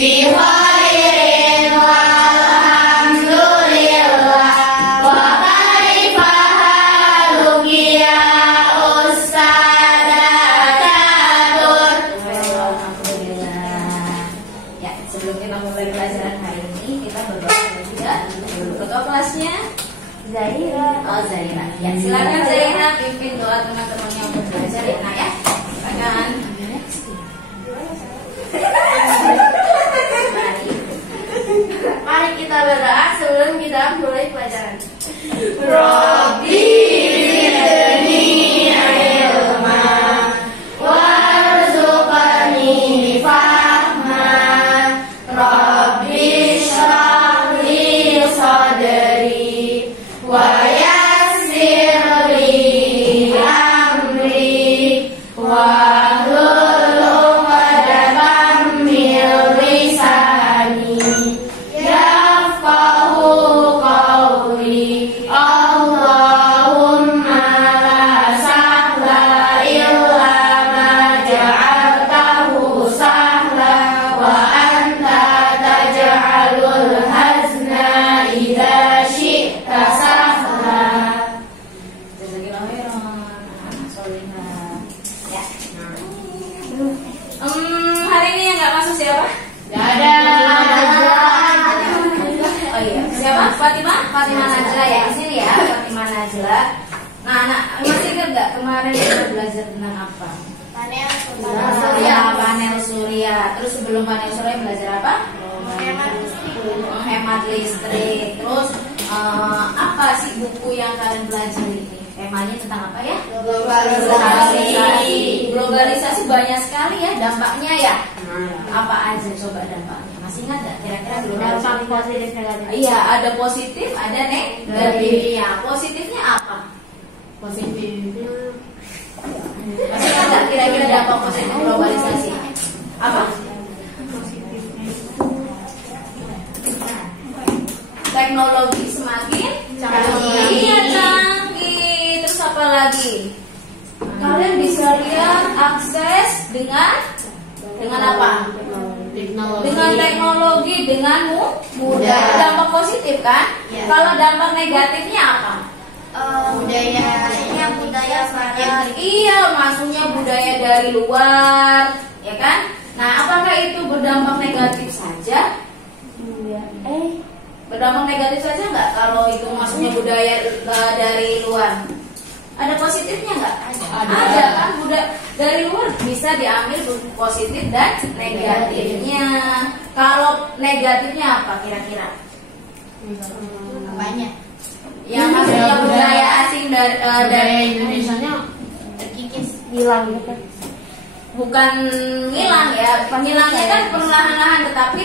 khairin walhamdulillah wa kaifa haluki ya ustadzatur. Alhamdulillah. Ya, sebelum kita mulai pelajaran hari ini, kita berdoa juga dulu. Ketua kelasnya Zaira. Oh, Zaira. Ya, silakan Zaira pimpin doa teman-temannya untuk belajar ya, Nak ya. Silakan. Mari kita berdoa sebelum kita mulai pelajaran. Rabbi zidni ilma warzuqni fahma. Rabbi shrah li sadri wa yassir li amri wahlul 'uqdatam min lisani yafqahu qawli. Allahumma la sahla illa ma ja'altahu sahla wa anta taj'alul hazna idza syi'ta sahla. Jazakillahu khairan. Solihah. Ya. Hari ini yang nggak masuk siapa? Gak ada. Oh iya, siapa? Fatimah Najla ya, di sini ya, Fatimah Najla. Nah, anak masih ingat nggak kemarin kita belajar tentang apa? Panel Surya, panel surya. Terus sebelum panel surya belajar apa? Hemat listrik. Terus apa sih buku yang kalian pelajari ini? Temanya tentang apa ya? Globalisasi banyak sekali ya dampaknya ya. Apa aja coba dampaknya? Masih ingat nggak kira-kira globalisasi? positif negatif. Iya, ada positif, ada negatif. Ya, positifnya apa? Positif. Masih ingat nggak kira-kira dampak positif globalisasi? Apa? Teknologi semakin canggih. Iya, canggih. Terus apa lagi? Kalian bisa lihat akses dengan apa? Dengan teknologi, dengan mudah. Dampak positif kan? Ya. Kalau dampak negatifnya apa? Budaya barat. Iya, maksudnya budaya dari luar, ya kan? Nah, apakah itu berdampak negatif saja? Berdampak negatif saja nggak? Kalau itu maksudnya budaya dari luar, ada positifnya nggak? Ada kan? Budaya dari luar bisa diambil positif dan negatifnya. Kalau negatifnya apa kira-kira? Banyak. Yang maksudnya budaya asing dari Indonesianya terkikis. hilang gitu. bukan ngilang ya, penghilangnya kan perlahan-lahan tetapi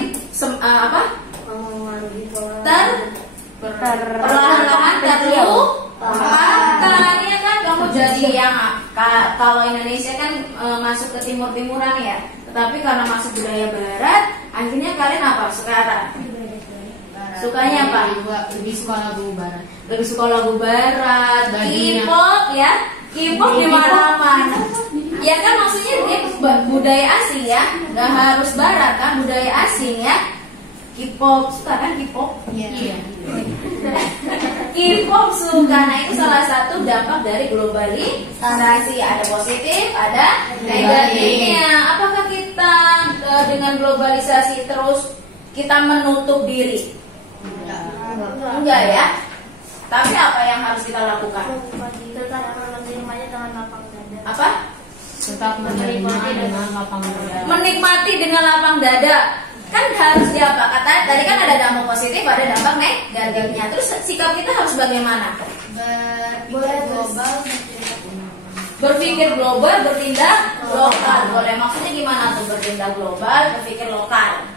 perlahan-lahan terlupakan ya kan. Kamu jadi yang kalau Indonesia kan masuk ke timur-timuran ya, tetapi karena masuk budaya barat akhirnya kalian apa sekarang? Sukanya apa? Lebih suka lagu barat. Lebih suka lagu barat, Baginya. K-pop ya, K-pop di mana-mana. Ya kan maksudnya dia budaya asing ya, nggak harus barat kan, budaya asing ya. K-pop suka kan K-pop? Iya. K-pop suka, nah itu salah satu dampak dari globalisasi. Ada positif, ada negatifnya. Apakah kita dengan globalisasi terus kita menutup diri? Enggak ya. Tapi apa yang harus kita lakukan? Tetap menerimanya dengan lapang dada. Apa? Tetap menerima dengan lapang dada. Menikmati dengan lapang dada. Kan harus diapa? Kata tadi kan ada dampak positif, ada dampak negatifnya. Terus sikap kita harus bagaimana? Berpikir global, bertindak lokal. Boleh, maksudnya gimana tuh bertindak global, berpikir lokal?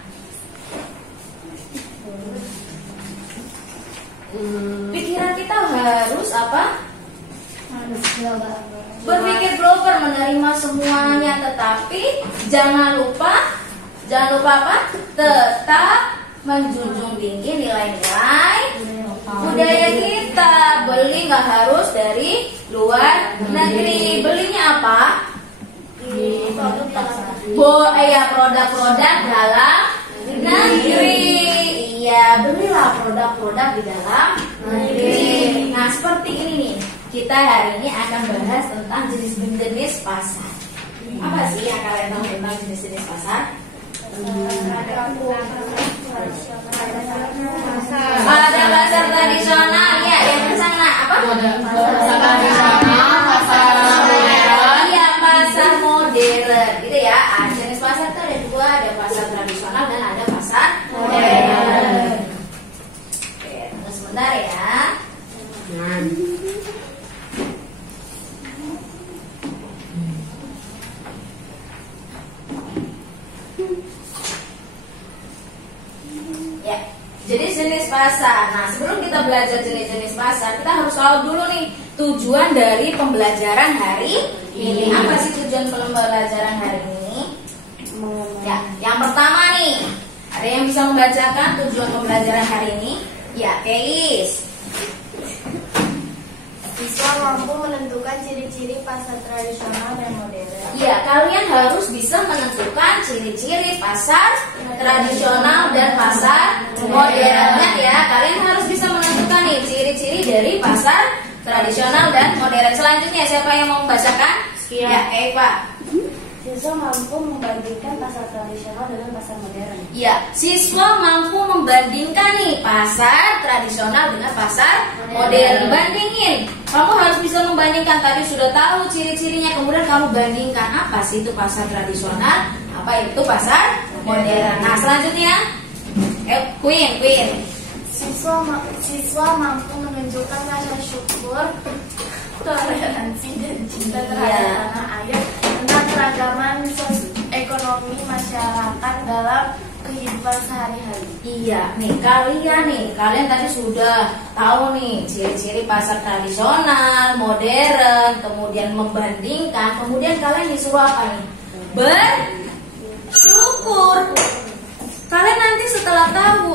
Pikiran kita harus apa? Berpikir global, menerima semuanya, tetapi jangan lupa apa? Tetap menjunjung tinggi nilai-nilai budaya kita. Beli nggak harus dari luar negeri. Belinya apa? Produk-produk dalam negeri. Iya, belilah produk-produk di dalam negeri. Nah, seperti ini nih. Kita hari ini akan bahas tentang jenis-jenis pasar. Apa sih yang kalian tahu tentang jenis-jenis pasar? Ada pasar tradisional, ya, yang kesana apa? Pasar tradisional, pasar modern. Iya, pasar modern, gitu ya. Jenis pasar itu ada dua, ada pasar tradisional dan ada pasar modern. Oke, tunggu sebentar ya. Ya, jenis-jenis pasar. Nah, sebelum kita belajar jenis-jenis pasar, kita harus tahu dulu nih tujuan dari pembelajaran hari ini. Apa sih tujuan pembelajaran hari ini? Ya, yang pertama nih, ada yang bisa membacakan tujuan pembelajaran hari ini? Ya, Keis. Siswa mampu menentukan ciri-ciri pasar tradisional dan modern. Ya, kalian harus bisa menentukan ciri-ciri pasar tradisional dan pasar modern. Ya, kalian harus bisa menentukan nih ciri-ciri dari pasar tradisional dan modern. Selanjutnya, siapa yang mau membacakan? Ya, Eva. Siswa mampu membandingkan pasar tradisional dengan pasar modern. Ya, siswa mampu membandingkan nih pasar tradisional dengan pasar modern. Bandingin. Kamu harus bisa membandingkan. Tadi sudah tahu ciri-cirinya, kemudian kamu bandingkan apa sih itu pasar tradisional, apa itu pasar modern. Nah, selanjutnya, Queen. Siswa mampu menunjukkan rasa syukur, toleransi dan cinta terhadap tanah air tentang keragaman ekonomi masyarakat dalam kehidupan sehari-hari. Iya, kalian tadi sudah tahu nih ciri-ciri pasar tradisional, modern, kemudian membandingkan, kemudian kalian disuruh apa nih? Bersyukur. Kalian nanti setelah tahu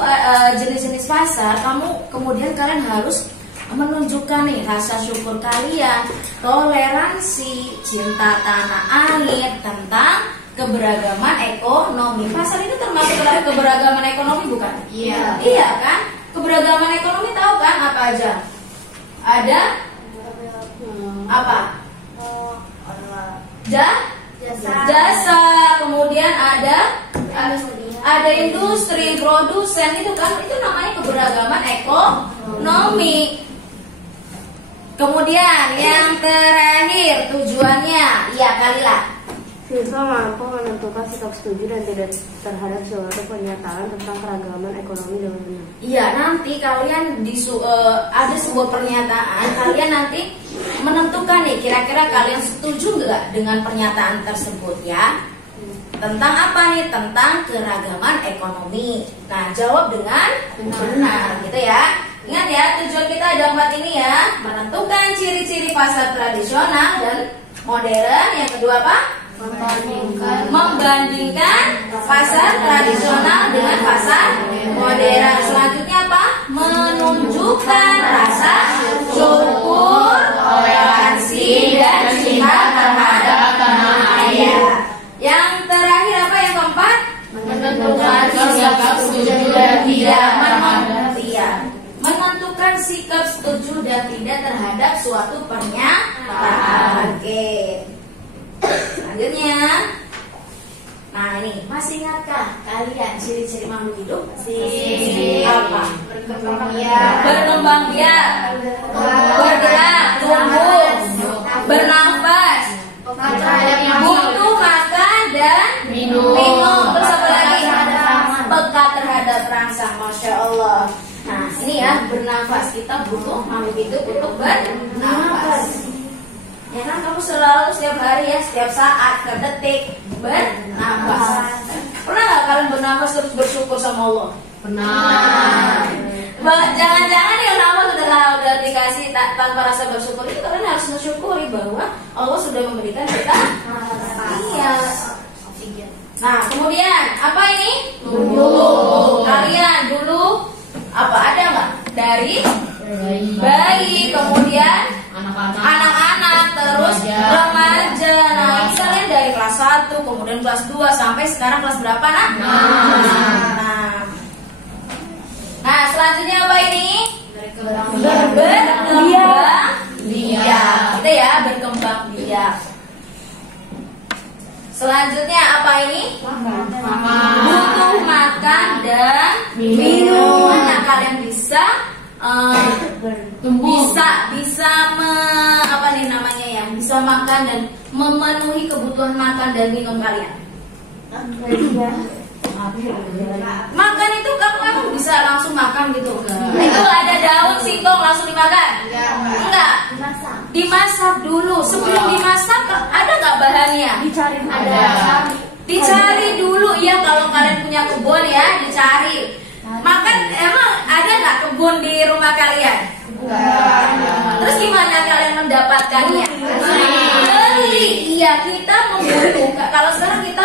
jenis-jenis pasar, kemudian kalian harus menunjukkan nih rasa syukur kalian, toleransi, cinta tanah air tentang keberagaman ekonomi. Pasar itu termasuk dalam keberagaman ekonomi bukan? Iya. Iya kan? Keberagaman ekonomi tahu kan apa aja? Ada apa? Jasa, kemudian ada industri, produsen, itu kan itu namanya keberagaman ekonomi. Kemudian yang terakhir tujuannya, ya Kalila. Siswa mampu menentukan sikap setuju dan tidak terhadap suatu pernyataan tentang keragaman ekonomi dengan benar. Iya, nanti kalian ada sebuah pernyataan, kalian nanti menentukan nih kira-kira kalian setuju nggak dengan pernyataan tersebut ya. Tentang apa nih? Tentang keragaman ekonomi. Nah, jawab dengan benar gitu ya. Ingat ya, tujuan kita ada 4 ini ya. Menentukan ciri-ciri pasar tradisional dan modern. Yang kedua apa? Membandingkan pasar tradisional dengan pasar modern. Selanjutnya apa? Menunjukkan rasa syukur, toleransi, dan cinta terhadap tanah air. Yang terakhir apa? Yang keempat? Menentukan sikap setuju dan tidak menentukan sikap setuju dan tidak terhadap suatu pernyataan. Oke. Selanjutnya, nah ini masih ingatkah kalian ciri-ciri makhluk hidup? Apa? Berkembang biak, bergerak, tumbuh, bernafas, butuh makan dan minum. Terus apa lagi? Peka terhadap rangsang. Masya Allah. Nah ini ya, bernafas. Kita butuh makhluk hidup untuk bernafas. Ya kan, kamu selalu setiap hari ya, setiap saat, setiap detik bernafas. Pernah nggak kalian bernafas terus bersyukur sama Allah? Pernah. Jangan-jangan yang nafas udah dikasih tanpa rasa bersyukur, itu kalian harus mensyukuri bahwa Allah sudah memberikan kita. Iya. Nah kemudian apa ini? Dulu. Kalian dulu apa ada nggak? Dari bayi, kemudian anak-anak, terus remaja. Nah ini kalian dari kelas 1, kemudian kelas 2 sampai sekarang kelas berapa nak? Nah Nah, selanjutnya apa ini? Berkembang biak. Kita ya, berkembang biak. Selanjutnya apa ini? Butuh makan dan minum. Nah, kalian bisa apa nih namanya ya? Bisa makan dan memenuhi kebutuhan makan dan minum kalian. Makan itu kamu bisa langsung makan gitu. Itu ada daun singkong langsung dimakan? Enggak. Dimasak dulu. Sebelum dimasak ada nggak bahannya? Dicari dulu ya, kalau kalian punya kebun ya, dicari. Makan emang ada nggak kebun di rumah kalian? Terus gimana kalian mendapatkannya? Beli. Iya, kita membutuhkan. Kalau sekarang kita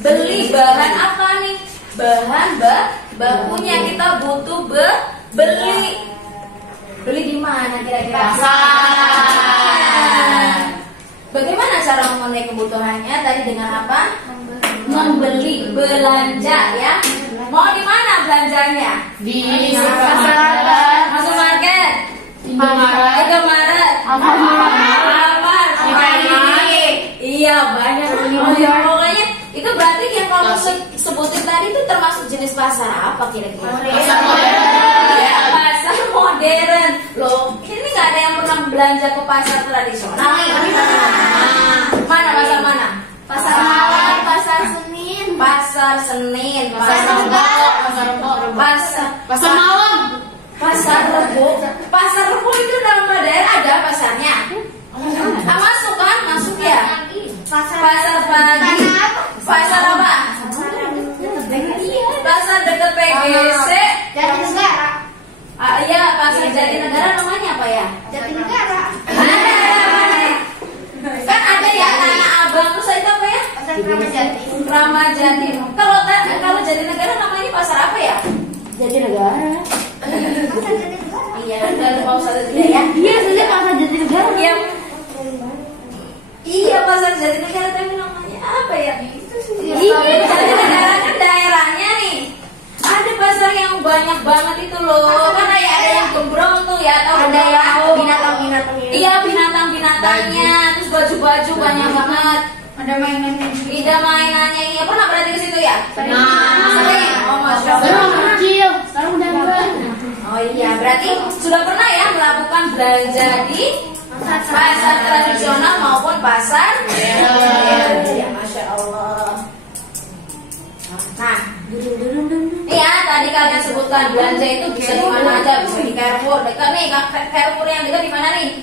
beli bahan apa nih? Bahan bakunya kita butuh beli. Beli di mana kira-kira? Bagaimana cara memenuhi kebutuhannya? Tadi dengan apa? Membeli, belanja ya. Mau di mana belanjanya? Di pasar. Masuk market. Indomaret. Alfamart. Iya, banyak. Pokoknya itu berarti yang kamu sebutin tadi itu termasuk jenis pasar apa kira-kira? Pasar modern. Iya, pasar modern. Loh, ini nggak ada yang pernah belanja ke pasar tradisional. Mana pasar mana? Pasar malam, pasar Senin, Pasar Senin, Pasar malam. Pasar Rebo. Pasar Rebo itu nama daerah ada pasarnya. Masuk kan? Masuk ya. Pasar pagi. Pasar apa? Pasar dekat PGC. Jatinegara. Iya, pasar Jatinegara namanya apa ya? Jatinegara. Kan ada ya Tanah Abang, terus itu apa ya? Pasar Ramadjati. Ramadjati. Kalau Jatinegara namanya pasar apa ya? Jatinegara. Pasar Jatinegara. Iya, udah lupa satu juga ya. Iya, sudah pasar Jatinegara. Iya, pasar Jatinegara, tapi namanya apa ya? Iya, Jatinegara kan daerahnya nih. Ada pasar yang banyak banget itu loh. Kan ada yang gembrong tuh ya, atau Ada yang binatang-binatangnya. Iya, binatang-binatangnya. Terus baju-baju banyak banget. Ada mainannya. Ada mainannya. Iya, pernah berarti ke situ ya? Pernah. Sering. Oh, masya Dulu Allah. kecil, sekarang udah enggak. Oh iya, berarti sudah pernah ya melakukan belanja di pasar tradisional maupun pasar modern. Ya, masya Allah. Nah, iya tadi kalian sebutkan belanja itu bisa di mana aja, bisa di Carrefour dekat nih. Carrefour yang dekat di mana nih?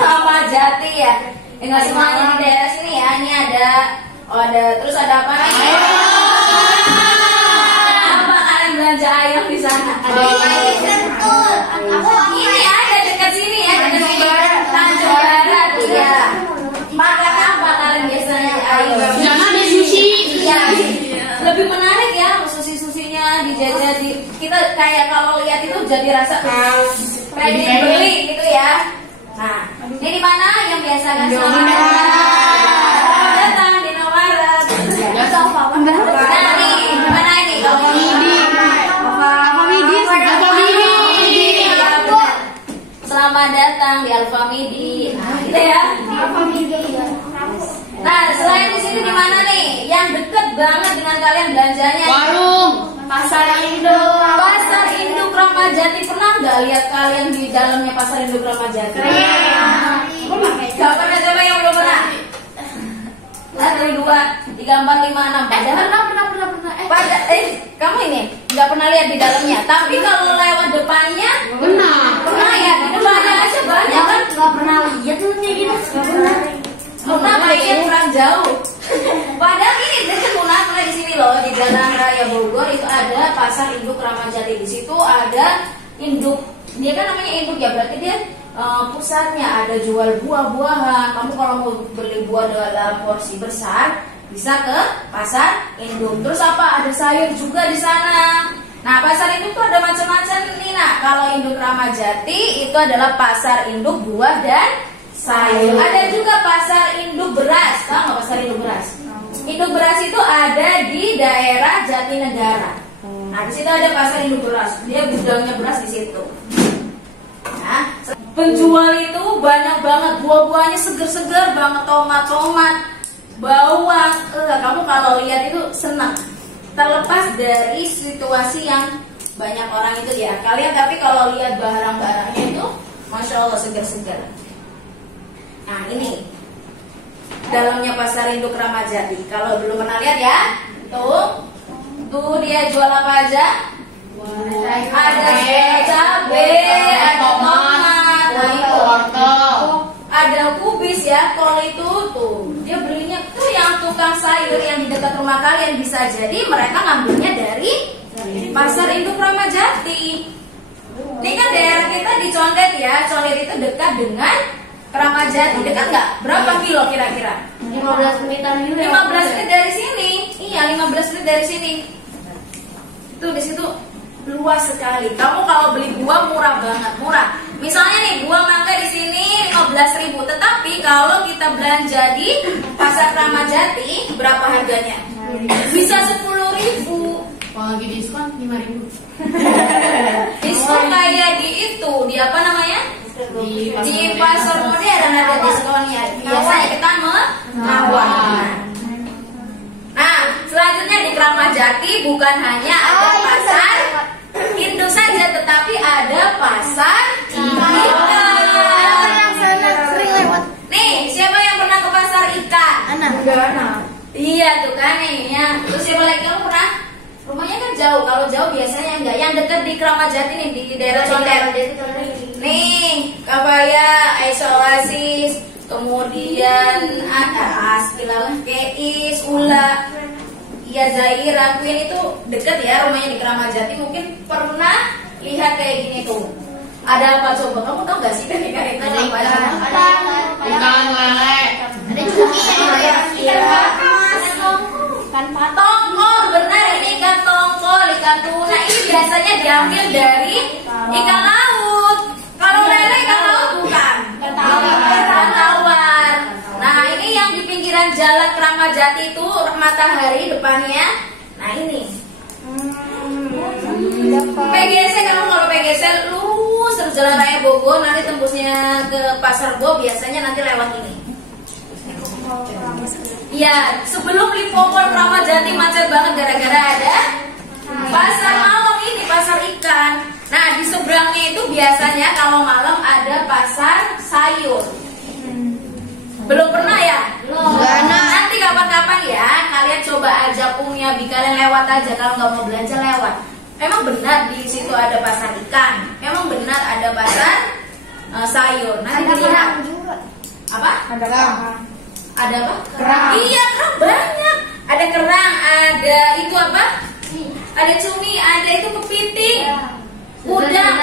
Ramadjati ya. Enggak semuanya di daerah sini ya. Ini ada, terus ada apa nih? Apa kalian belanja ayam di sana? Ada ayam sentul. Ini ada dekat sini ya, dekat sini. Tanjung Barat, iya. Makan apa kalian biasanya ayam? Jangan ada sushi. Iya. Lebih menarik ya sushi-sushinya dijajah di kita kayak kalau lihat itu jadi rasa pengen beli gitu ya. Nah, ini di mana yang biasa ngasih? Datang di Indomaret. Nah, nih di mana ini? Selamat datang di Alfamidi. Nah, gitu ya. Nah, selain di sini di mana nih? Yang deket banget dengan kalian belanjanya? Warung. Pasar Induk. Pasar Induk Ramadjati. Pernah nggak lihat kalian di dalamnya Pasar Induk Ramadjati? Gak pernah, siapa yang belum pernah? 1, 2, 3, 4, 5, 6. Pernah. Kamu ini nggak pernah lihat di dalamnya. Tapi kalau lewat depannya, pernah ya. Di depannya aja banyak kan? Gak pernah lihat tuh kayak gitu. Pernah kayaknya kurang jauh. Padahal ini dekat pernah di sini loh, di Jalan Raya Bogor itu ada Pasar Induk Ramadjati. Di situ ada induk. Dia kan namanya induk ya, berarti dia pusatnya ada jual buah-buahan. Kamu kalau mau beli buah dalam porsi besar bisa ke Pasar Induk. Terus apa? Ada sayur juga di sana. Nah, pasar induk tuh ada macam-macam nih. Nah, kalau Induk Ramadjati itu adalah pasar induk buah dan sayur. Ada juga pasar induk beras. Tahu nggak pasar induk beras? Induk beras itu ada di daerah Jatinegara. Nah, di situ ada pasar induk beras. Dia gudangnya beras di situ. Nah, penjual itu banyak banget, buah-buahnya seger-seger banget, tomat, bawang. Kamu kalau lihat itu senang. Terlepas dari situasi yang banyak orang itu ya. Kalian tapi kalau lihat barang-barangnya itu, masya Allah seger-seger. Nah, ini dalamnya pasar induk Kramat Jati. Kalau belum pernah lihat ya, tuh dia jual apa aja? Ada cabai, ada tomat, ada kubis ya. Kol itu tuh dia belinya tuh yang tukang sayur yang di dekat rumah kalian, bisa jadi mereka ngambilnya dari pasar induk Kramat Jati. Ini kan daerah kita di Condet ya. Condet itu dekat dengan Kramat Jati. Dekat nggak? Berapa kilo kira-kira? 15 menitan juga. 15 menit dari sini. Iya, 15 menit dari sini. Itu di situ luas sekali. Kamu kalau beli buah murah banget, murah. Misalnya nih buah mangga di sini 15.000, tetapi kalau kita belanja di pasar Kramat Jati berapa harganya? Bisa 10.000. Kalau lagi diskon 5.000. Diskon kayak di itu, di apa namanya? Di pasar modern ada diskonnya. Biasanya kita menawar. Nah, selanjutnya di Kramat Jati bukan hanya ada pasar induk saja, tetapi ada pasar ikan. Nih, siapa yang pernah ke pasar ikan? Anak. Iya tuh kan nih ya. Terus siapa lagi kamu pernah? Rumahnya kan jauh. Kalau jauh biasanya enggak. Yang dekat di Kramat Jati nih di daerah Condet. Nih, Kabaya, Aisyah Oasis, kemudian ada Askilah, Keis, Ula, Iya Zaira, Queen itu dekat ya rumahnya di Kramat Jati. Mungkin pernah lihat kayak gini tuh. Ada apa coba? Kamu tahu gak sih kan ikan itu apa? Ikan lele. Ada cumi ya. Ikan tongkol, benar ini ikan tongkol, ikan tuna. Ini biasanya diambil dari ikan laut. Kalau lele ikan laut bukan. Ikan tawar. Nah, ini yang di pinggiran jalan Kramat Jati itu matahari depannya. Nah, ini. PGC, kamu kalau PGC lurus terus jalan raya Bogor, nanti tembusnya ke Pasar Bo, biasanya nanti lewat ini. Iya, sebelum Limpopol Kramat Jati macet banget gara-gara ada pasar malam ini, pasar ikan. Nah, di seberangnya itu biasanya kalau malam ada pasar sayur. Belum pernah ya? Belum. Nanti kapan-kapan ya, kalian coba ajak Umi Abi kalian lewat aja kalau nggak mau belanja lewat. Emang benar di situ ada pasar ikan. Emang benar ada pasar sayur. Nanti dilihat. Apa? Ada kerang. Ada apa? Kerang. Iya, kerang banyak. Ada kerang, ada itu apa? Ada cumi, ada itu kepiting. Udang.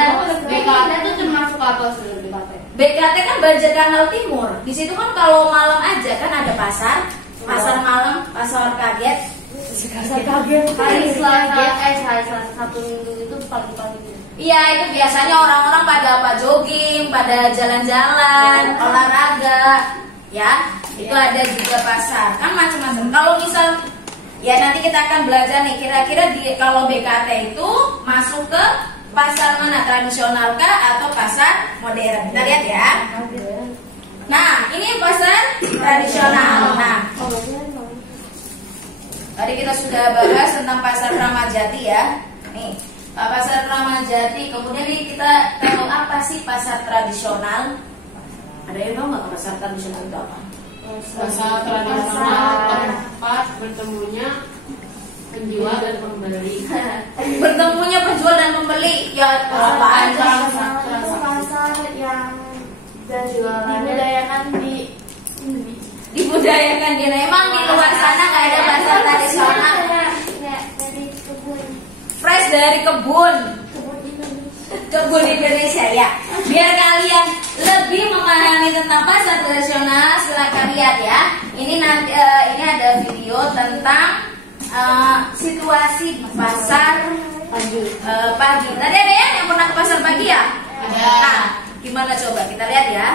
BKT itu termasuk apa sih BKT? BKT kan Banjar Kanal Timur. Di situ kan kalau malam aja kan ada pasar malam, pasar kaget. Hari Selasa satu minggu itu pagi-pagi. Iya, itu biasanya orang-orang pada jogging, pada jalan-jalan, olahraga, ya. Itu ada juga pasar, kan macam-macam. Kalau misal, ya nanti kita akan belajar nih, kira-kira kalau BKT itu masuk ke pasar mana, tradisional kah atau pasar modern? Kita lihat ya. Nah, ini pasar tradisional. Nah, tadi kita sudah bahas tentang pasar Kramat Jati ya. Nih, pasar Kramat Jati. Kemudian ini kita tahu apa sih pasar tradisional? Ada yang tahu nggak pasar tradisional itu apa? Pasar tradisional tempat bertemunya penjual dan pembeli. Bertemunya penjual dan pembeli. Ya apa aja? Pasar yang dibudayakan dibudayakan di emang di luar sana nggak ada pasar tradisional. Dari kebun. Fresh dari kebun Indonesia ya. Biar kalian lebih memahami tentang pasar tradisional, silakan lihat ya. Ini nanti ini ada video tentang situasi di pasar pagi. Tadi ada ya yang pernah ke pasar pagi ya? Ada. Nah, gimana coba kita lihat ya.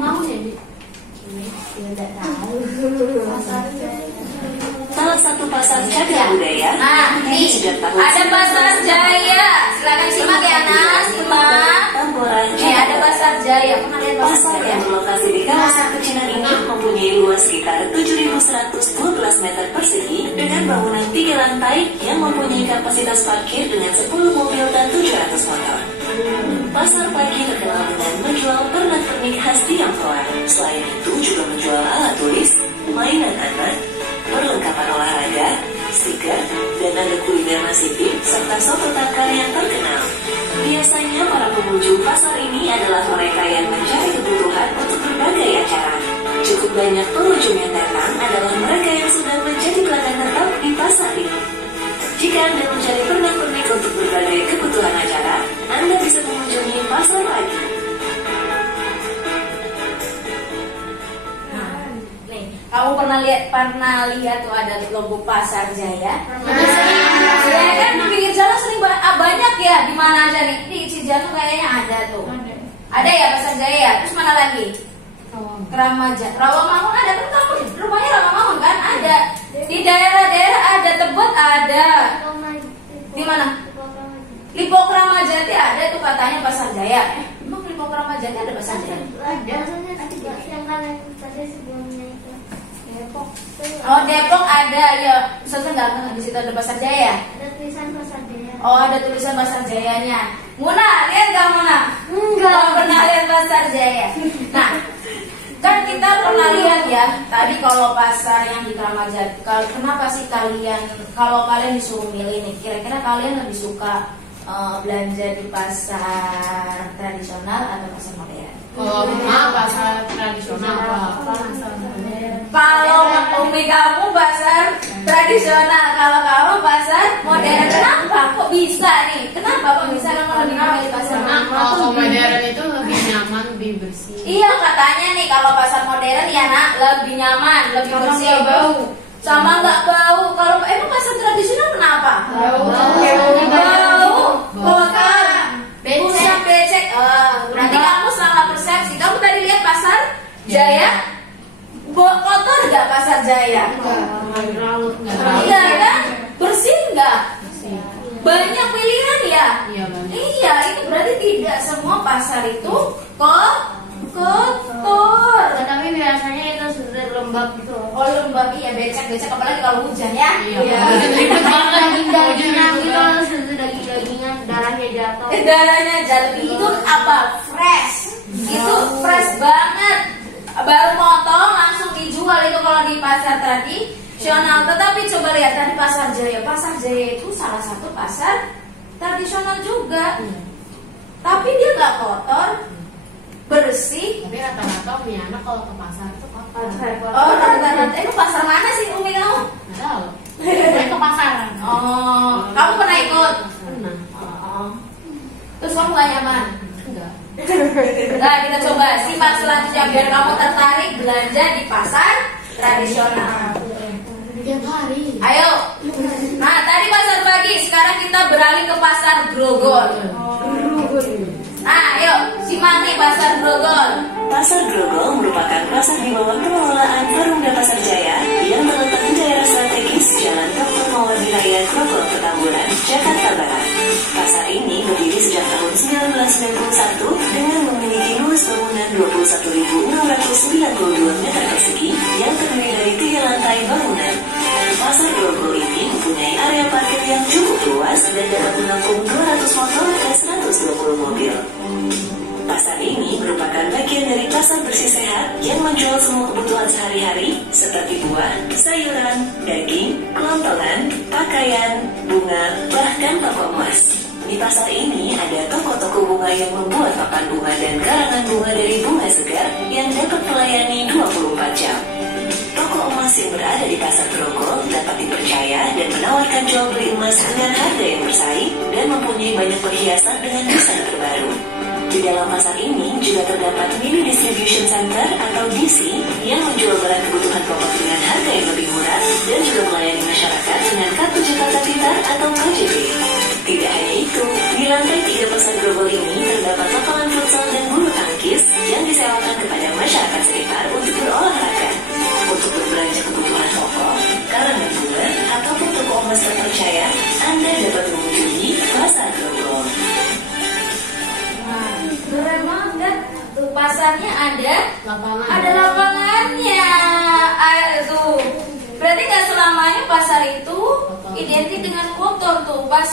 Mau jadi? Tidak tahu. salah satu pasar cagar budaya. Nah, nih ada Pasar Jaya. Silakan simak ya, Nas. Simak. Nih ada Pasar Jaya. Pernah lihat Pasar Pasar Jaya? yang berlokasi di kawasan pecinan ini mempunyai luas sekitar 7.112 meter persegi dengan bangunan 3 lantai yang mempunyai kapasitas parkir dengan 10 mobil dan 700 motor. Pasar pagi terkenal dengan menjual pernak-pernik khas Tionghoa. Selain itu juga menjual alat tulis, mainan anak, perlengkapan olahraga, stiker, dan ada kuliner nasi tip serta soto takar yang terkenal. Biasanya para pengunjung pasar ini adalah mereka yang mencari kebutuhan untuk berbagai acara. Cukup banyak pengunjung yang datang adalah mereka yang sudah menjadi pelanggan tetap di pasar ini. Jika Anda mencari pernak-pernik untuk berbagai kebutuhan acara, Anda bisa mengunjungi pasar pagi. Nih, kamu pernah lihat tuh ada logo Pasar Jaya? Ya kan di pinggir jalan sering banyak ya. Di mana aja nih? Di Cijantung kayaknya ada tuh. Ada ya Pasar Jaya. Terus mana lagi? Rawamangun ada kan, kamu rumahnya Rawamangun kan? Ada. Di daerah-daerah ada, Tebet ada. Di mana? Lipo Kramajati ada tuh katanya Pasar Jaya. Emang Lipo Kramajati ada Pasar Jaya? Oh, Depok ada ya. Ustazah nggak di situ ada Pasar Jaya? Ada tulisan Pasar Jaya. Oh, ada tulisan Pasar Jayanya. Muna, lihat nggak Muna? Enggak. Nggak pernah lihat Pasar Jaya. Nah, kan kita pernah lihat ya. Tadi kalau pasar yang di Kramajati, kenapa sih kalau kalian disuruh milih nih, kira-kira kalian lebih suka belanja di pasar tradisional atau pasar modern? Kalau pasar tradisional Kalau Umi kamu pasar tradisional, kalau kamu pasar modern. Kenapa? Kok bisa nih? Kenapa kok bisa kamu lebih milih pasar modern? Kalau modern itu lebih nyaman, lebih bersih. Iya katanya nih kalau pasar modern ya nak lebih nyaman, lebih bersih. Nggak bau. Sama nggak bau. Kalau emang pasar tradisional kenapa? Bau. Kotor. Pusat becek. Berarti kamu salah persepsi. Kamu tadi lihat Pasar Jaya? Kotor nggak Pasar Jaya? Iya kan? Bersih nggak? Banyak pilihan ya? Iya, banyak. Iya, itu berarti tidak semua pasar itu kotor. Tapi biasanya itu sudah lembab gitu. Oh lembab, iya becek apalagi kalau hujan ya. Iya. Ribet banget. Daging-dagingan gitu, sudah daging-dagingan, darahnya jatuh. Darahnya jatuh itu apa? Fresh. Itu fresh banget. Baru potong langsung dijual itu kalau di pasar tradisional. Tetapi coba lihat tadi Pasar Jaya. Pasar Jaya itu salah satu pasar tradisional juga. Tapi dia nggak kotor, bersih. Tapi rata-rata punya anak kalau ke pasar itu kotor. Oh rata-rata itu pasar mana sih Umi kamu? Nggak tahu. Saya ke pasaran. Oh, kamu pernah ikut? Pernah. Oh. Terus kamu gak nyaman? Enggak. Nah kita coba simak selanjutnya biar kamu tertarik belanja di pasar tradisional. Tiap hari. Ayo. Nah tadi pasar pagi, sekarang kita beralih ke pasar Grogol. Nah ayo simak nih pasar Grogol. Pasar Grogol merupakan pasar di bawah pengelolaan Perumda Pasar Jaya yang terletak di daerah strategis Jalan Dr. Mawardi Raya Grogol, Petamburan, Jakarta Barat. Pasar ini berdiri sejak tahun 1991 dengan memiliki luas bangunan 21.692 meter persegi yang terdiri dari 3 lantai bangunan. Pasar Grogol ini mempunyai area parkir yang cukup luas dan dapat menampung 200 motor dan 120 mobil. Pasar ini merupakan bagian dari pasar bersih sehat yang menjual semua kebutuhan sehari-hari seperti buah, sayuran, daging, kelontongan, pakaian, bunga, bahkan toko emas. Di pasar ini ada toko-toko bunga yang membuat papan bunga dan karangan bunga dari bunga segar yang dapat melayani 24 jam. Toko emas yang berada di Pasar Grogol dapat dipercaya dan menawarkan jual beli emas dengan harga yang bersaing dan mempunyai banyak perhiasan dengan desain terbaru. Di dalam pasar ini juga terdapat mini distribution center atau DC yang menjual barang kebutuhan pokok dengan harga yang lebih murah dan juga melayani masyarakat dengan kartu Jakarta Pintar atau KJP. Tidak hanya itu, di lantai 3 Pasar Grogol ini terdapat lapangan futsal dan bulu tangkis yang disewakan kepada masyarakat sekitar untuk berolahraga. Untuk berbelanja kebutuhan pokok, karangan bunga,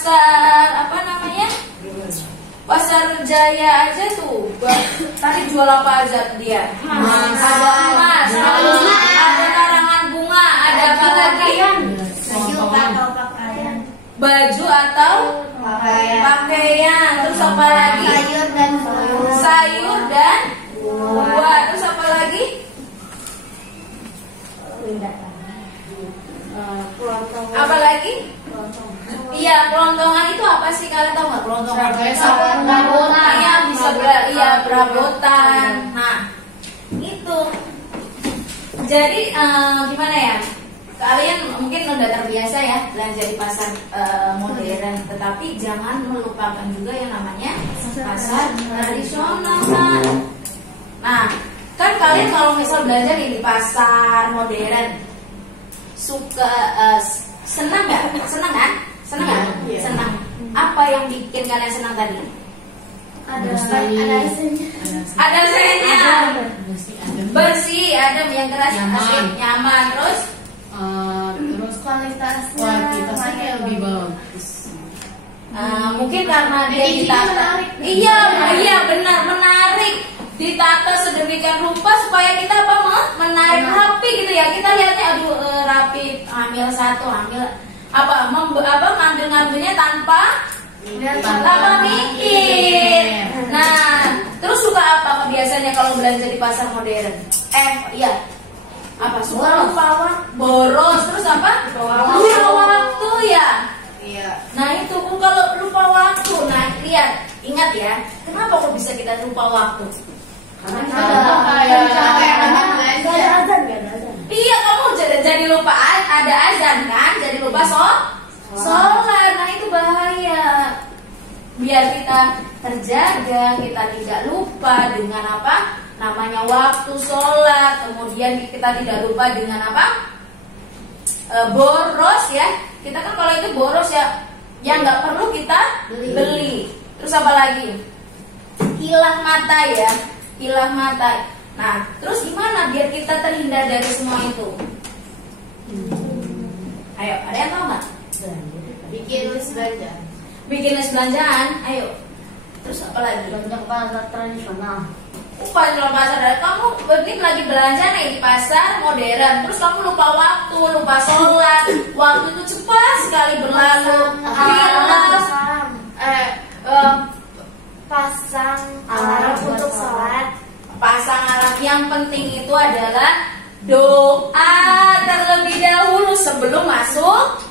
pasar apa namanya? Pasar Jaya aja tuh. Tadi jual apa aja dia? Ada emas, ada karangan bunga, ada apa lagi? Baju atau pakaian. Terus apa lagi? Sayur dan buah. Terus apa lagi? Apa lagi? Iya, kelontongan itu apa sih? Kalian tahu nggak kelontongan? Perabotan. Iya, bisa perabotan. Nah, itu. Jadi gimana ya? Kalian mungkin udah terbiasa ya belanja di pasar modern, tetapi jangan melupakan juga yang namanya pasar tradisional kan. Nah, kan kalian kalau misal belanja di pasar modern suka senang nggak? Senang kan? Senang kan? Senang. Apa yang bikin kalian senang tadi? Ada AC-nya. Bersih, adem, yang keras, asik, nyaman, terus kualitasnya lebih bagus. Mungkin karena dia ditata. Iya benar, menarik. Ditata sedemikian rupa supaya kita menarik rapi gitu ya. Kita lihatnya aduh rapi, ambil satu, ambil ngambilnya tanpa mikir. Nah, terus suka apa biasanya kalau belanja di pasar modern? Suka lupa boros, terus apa? Lupa waktu ya. Iya. Nah itu kalau lupa waktu, nah lihat, ingat ya, kenapa kok bisa kita lupa waktu? Iya, kamu jadi lupa ada azan kan, jadi lupa sholat. Nah itu bahaya. Biar kita terjaga, kita tidak lupa dengan apa? Namanya waktu sholat. Kemudian kita tidak lupa dengan apa? Boros ya. Kita kan kalau itu boros ya, yang nggak perlu kita beli. Terus apa lagi? Hilang mata ya, hilang mata. Nah, terus gimana biar kita terhindar dari semua itu? Ayo, ada yang tahu nggak? Bikin list belanja. Bikin list belanjaan, ayo. Terus apa lagi? Belanja ke pasar tradisional. Pasar, kamu lagi belanja nih di pasar modern, terus kamu lupa waktu, lupa sholat, waktu itu cepat sekali berlalu. Pasang alarm untuk sholat. Pasang alarm. Yang penting itu adalah doa terlebih dahulu sebelum masuk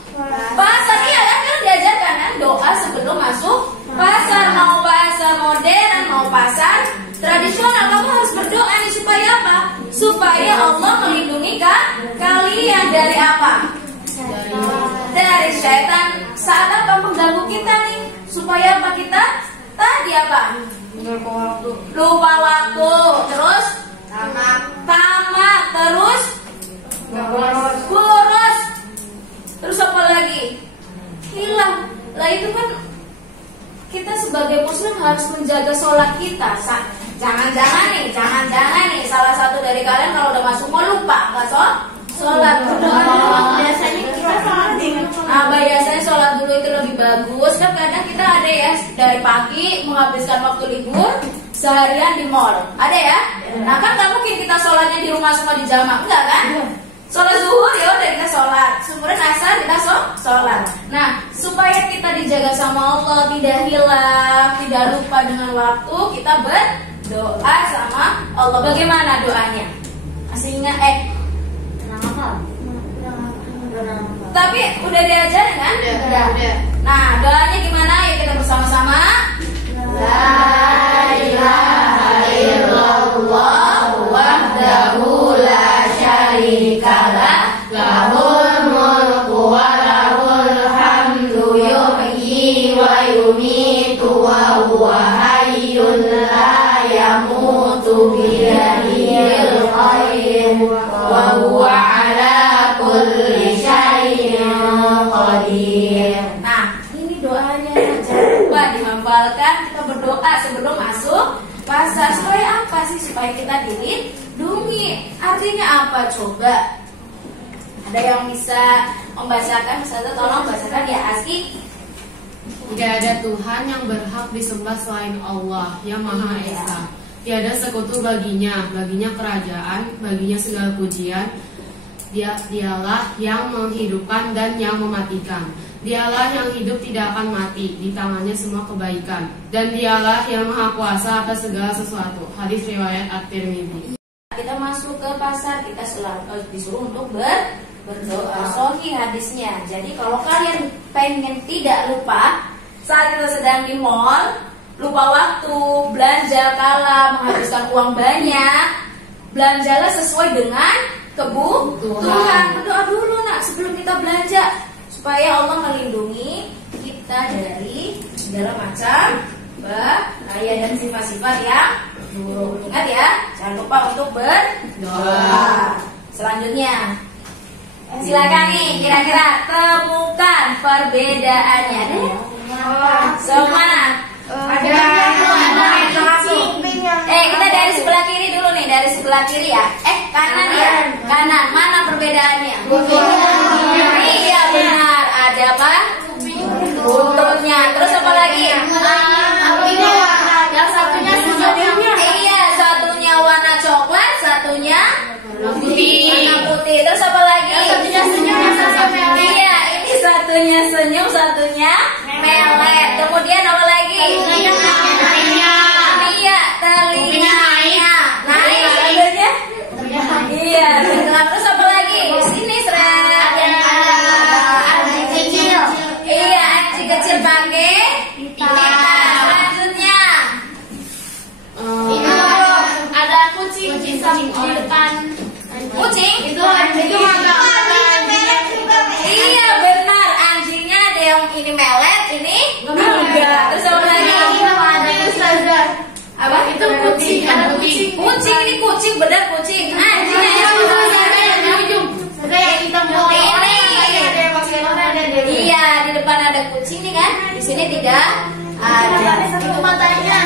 pasar. Iya kan diajarkan kan doa sebelum masuk pasar. Mau pasar modern, mau pasar tradisional, kamu harus berdoa nih supaya apa? Supaya Allah melindungi kalian dari apa? Dari syaitan saat apa mengganggu kita nih. Supaya apa kita? Tadi apa? Lupa waktu, terus tamak, terus boros, terus apa lagi? Hilang. Lah itu kan kita sebagai muslim harus menjaga sholat kita. Jangan-jangan nih salah satu dari kalian kalau udah masuk mau lupa nggak sholat. Biasanya kita sholat biasanya sholat dulu itu lebih bagus. Kan kadang kita ada ya dari pagi menghabiskan waktu libur seharian di mall, ada ya. Nah kan nggak mungkin kita sholatnya di rumah semua di jamak, enggak kan? Sholat zuhur ya udah kita sholat, syukuran asar kita sholat. Nah supaya kita dijaga sama Allah, tidak hilang, tidak lupa dengan waktu, kita berdoa sama Allah. Bagaimana doanya? Masih ingat? Tapi udah diajarin kan? Udah. Nah doanya gimana? Ya kita bersama-sama. La ilaha illallah wahdahu la syarikalah lahul mulku wa lahul hamdu yuhyi wa yumitu wa huwa hayyun la yamutu biyadihil khair wa huwa ala kulli syai'in qadir. Nah, ini doanya jangan lupa dihafalkan. Kita berdoa sebelum masuk pasar. Supaya apa sih? Supaya kita dilindungi. Artinya apa? Coba. Ada yang bisa membacakan? Ustazah tolong bacakan ya, Aski. Tidak ada Tuhan yang berhak disembah selain Allah yang Maha Esa. Tiada sekutu baginya kerajaan, baginya segala pujian. Dialah yang menghidupkan dan yang mematikan. Dialah yang hidup tidak akan mati, di tangannya semua kebaikan. Dan dialah yang maha kuasa atas segala sesuatu. Hadis riwayat At-Tirmidzi. Kita masuk ke pasar, kita disuruh untuk berdoa. Sahih hadisnya. Jadi kalau kalian pengen tidak lupa saat kita sedang di mall, lupa waktu, belanja kalah, menghabiskan uang banyak, belanjalah sesuai dengan kebutuhan. Berdoa dulu nak sebelum kita belanja, supaya Allah melindungi kita dari segala macam bahaya dan sifat-sifat yang buruk. Ingat ya, jangan lupa untuk berdoa. Selanjutnya, silakan nih, kira-kira temukan perbedaannya. Semua ada kita dari sebelah kiri dulu nih, dari sebelah kiri ya. Kanan ya, kanan. Mana perbedaannya? Iya benar, ada apa? Buntutnya. Terus apa lagi? Yang satunya satunya. Iya, satunya warna coklat, satunya warna putih. Terus apa lagi? Yang satunya senyum, yang satunya melet. Iya, ini satunya senyum, satunya melet. Kemudian apa lagi? Iya, telinganya. Naik satunya. Iya, terus apa lagi? Di sini ada anjing kecil. Iya, anjing kecil pakai pita. Selanjutnya Ada kucing di depan. kucing. Itu agak Iya benar, anjingnya ada yang ini melet, ini enggak. Terus apa lagi? Apa? Itu kucing, ada kucing. Kucing, ini kucing, benar kucing. Anjingnya yang iya, di depan ada kucing nih kan? Di sini tidak ada. Itu matanya.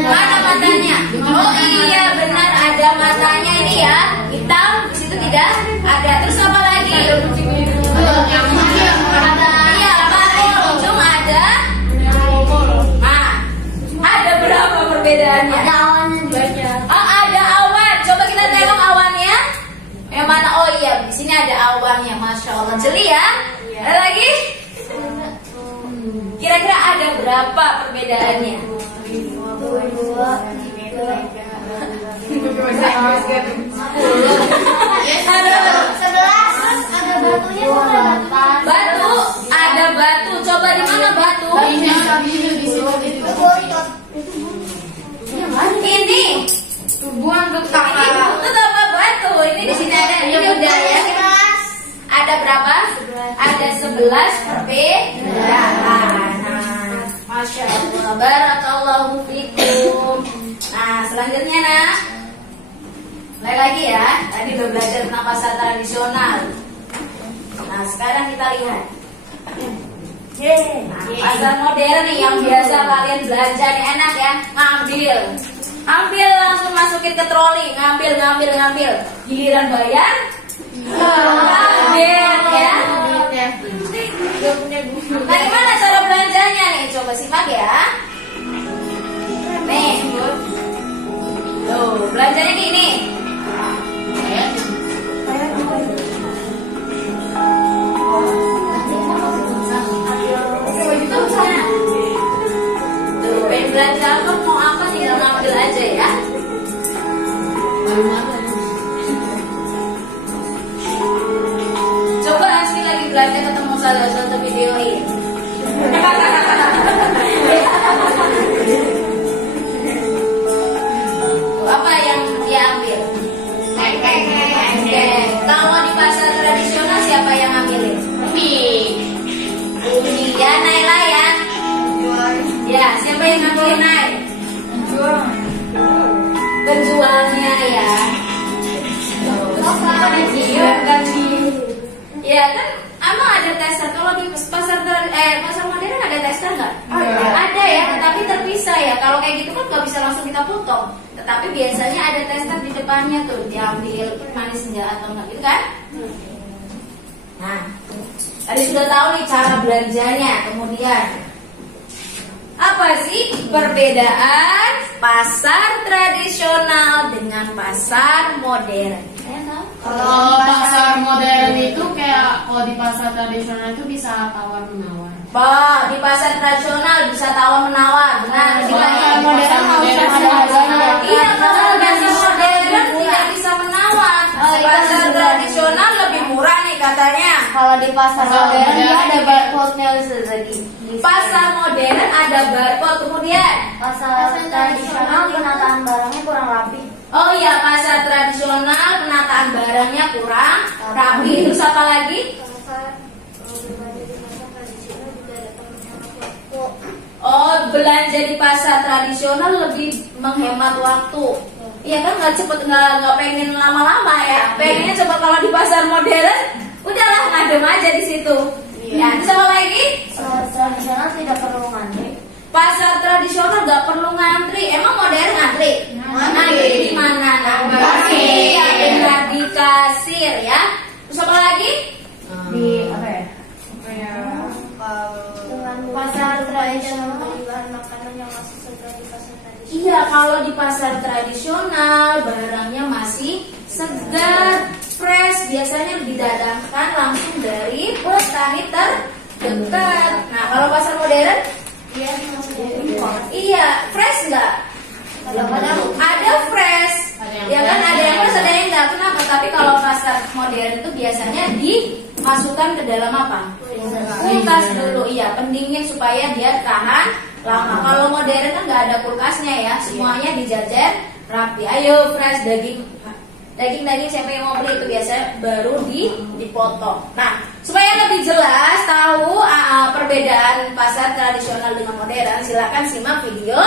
Mana matanya? Oh iya benar, ada matanya ini ya, hitam. Di situ tidak ada. Terus apa lagi? Iya, paling ujung ada. Nah, ada berapa perbedaannya? Ada awan banyak. Oh, ada awan. Coba kita tengok awannya. Yang mana? Oh iya, di sini ada awannya. Masya Allah, jeli ya. Ada lagi? Kira-kira ada berapa perbedaannya? Batu, ada batu. Coba di mana batu? Ini. Buang getah. Ini butut apa batu? Ini di sini ada. Ini udah ya. Ada berapa? Ada 11 perbedaan. Nah, Masya Allah, barakallahu fikum. Nah, selanjutnya nak, lagi ya. Tadi udah belajar tentang pasar tradisional. Nah, sekarang kita lihat. Nah, pasar modern nih yang biasa kalian belanja nih, enak ya. Ambil langsung masukin ke troli, ngambil. Giliran bayar, kaget ya. Nah, gimana cara belanjanya nih? Coba simak ya. Nih, tuh belanjanya gini. Tuh, pengen belanja apa, mau apa tinggal ngambil aja ya. Coba asli lagi belanja ketemu salah satu video ini. Apa yang dia ambil? Kalau di pasar tradisional siapa yang ambilin? Umi ya, Naila ya. Ya, siapa yang ngambilin Nail? Penjualnya ya. Ya kan, emang ada tester. Kalau di pasar modern ada tester nggak? Ada ya, tetapi terpisah ya. Kalau kayak gitu kan nggak bisa langsung kita potong. Tetapi biasanya ada tester di depannya tuh, diambil manis enggak atau enggak gitu kan? Nah, tadi sudah tahu nih cara belanjanya. Kemudian Apa sih perbedaan pasar tradisional dengan pasar modern? Kalau pasar modern itu kayak kalau di pasar tradisional itu bisa tawar menawar. Di pasar tradisional bisa tawar menawar. Benar. Di pasar modern modern harus ada harganya. Iya, kalau pasar modern tidak bisa menawar. Pasar tradisional lebih murah nih katanya. Kalau di pasar modern dia ada barcode-nya lagi. Pasar modern ada barcode, kemudian Pasar tradisional penataan barangnya kurang rapi. oh iya, pasar tradisional penataan barangnya kurang rapi. Terus apa lagi? Oh, belanja di pasar tradisional lebih menghemat waktu. Iya kan, nggak cepet, nggak pengen lama-lama ya. Pengennya cepet. Kalau di pasar modern, udahlah ngadem aja di situ. Ya, terus apa lagi? Pasar tradisional tidak perlu ngantri. Pasar tradisional nggak perlu ngantri. Emang modern ngantri? Ngantri di mana? Benar, di kasir ya. Terus apa lagi? Di apa ya? Dengan pasar tradisional beli bahan makanan yang masih segar di pasar tradisional. Iya, kalau di pasar tradisional barangnya masih segar, fresh, biasanya didatangkan langsung dari petani terdekat. Nah, kalau pasar modern, Iya, masih impor. iya, fresh nggak? Kadang-kadang Ada fresh, ya kan? Ada yang fresh, ada yang nggak. Kenapa? Tapi kalau pasar modern itu biasanya dimasukkan ke dalam apa? Kulkas dulu, iya, pendingin supaya dia tahan lama. Kalau modern kan nggak ada kulkasnya ya, semuanya dijajar rapi. Ayo fresh daging siapa yang mau beli itu biasanya baru dipotong. Nah, supaya lebih jelas tahu perbedaan pasar tradisional dengan modern, silakan simak video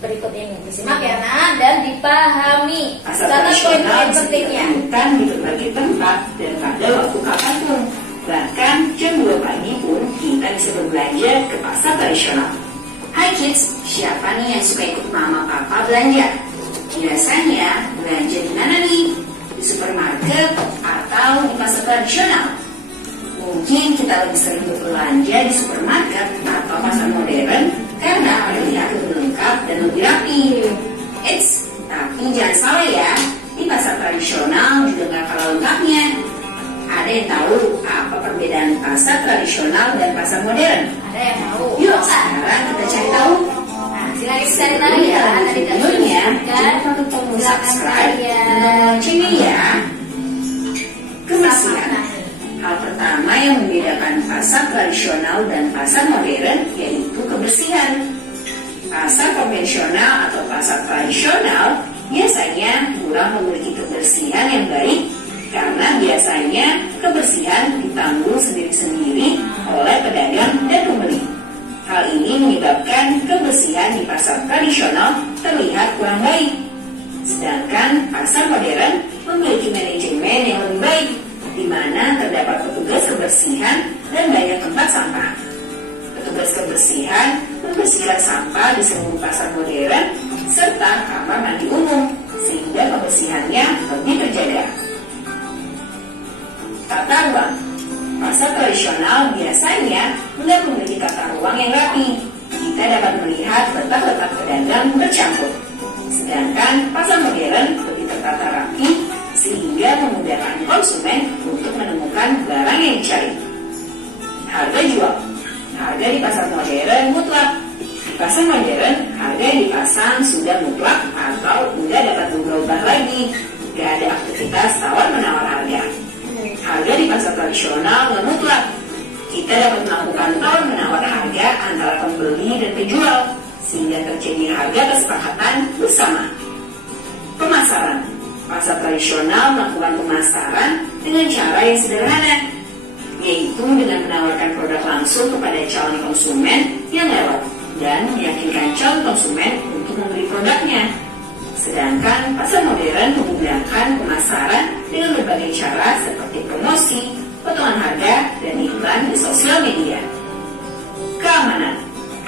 berikut ini. Disimak ya Nak, dan dipahami. Pasar Karena tradisional poin-poin pentingnya. bukan di berbagai tempat dan pada waktu kapanpun. Bahkan jam 2 pagi pun kita bisa berbelanja ke pasar tradisional. Hai kids, siapa nih yang suka ikut mama papa belanja? Biasanya belanja di mana nih? Di supermarket atau di pasar tradisional? Mungkin kita lebih sering berbelanja di supermarket atau pasar modern karena terlihat lebih lengkap dan lebih rapi. Eits, tapi jangan salah ya, di pasar tradisional juga nggak kalah lengkapnya. Ada yang tahu apa perbedaan pasar tradisional dan pasar modern? Ada yang tahu? Yuk, sekarang kita cari tahu. Nah, silakan cari tahu ya. Tadi kan Videonya, jangan kan. lupa tombol Silakan subscribe ya. dan loncengnya ya. Kebersihan. Hal pertama yang membedakan pasar tradisional dan pasar modern yaitu kebersihan. Pasar konvensional atau pasar tradisional biasanya kurang memiliki kebersihan yang baik karena biasanya kebersihan ditanggung sendiri-sendiri oleh pedagang dan pembeli. Hal ini menyebabkan kebersihan di pasar tradisional terlihat kurang baik. Sedangkan pasar modern memiliki manajemen yang lebih baik, di mana terdapat petugas kebersihan dan banyak tempat sampah. Petugas kebersihan membersihkan sampah di seluruh pasar modern serta kamar mandi umum, sehingga kebersihannya lebih terjaga. Tata ruang. Pasar tradisional biasanya tidak memiliki tata ruang yang rapi. Kita dapat melihat letak-letak pedagang bercampur. Sedangkan pasar modern lebih tertata rapi sehingga memudahkan konsumen untuk menemukan barang yang dicari. Harga jual. Harga di pasar modern mutlak. Di pasar modern, harga yang dipasang sudah mutlak atau tidak dapat berubah lagi. Tidak ada aktivitas tawar-menawar harga. Harga di pasar tradisional nggak mutlak. Kita dapat melakukan tawar-menawar harga antara pembeli dan penjual sehingga terjadi harga kesepakatan bersama. Pemasaran. Pasar tradisional melakukan pemasaran dengan cara yang sederhana, yaitu dengan menawarkan produk langsung kepada calon konsumen yang lewat dan meyakinkan calon konsumen untuk membeli produknya. Sedangkan pasar modern menggunakan pemasaran dengan berbagai cara seperti promosi, potongan harga, dan iklan di sosial media. Keamanan.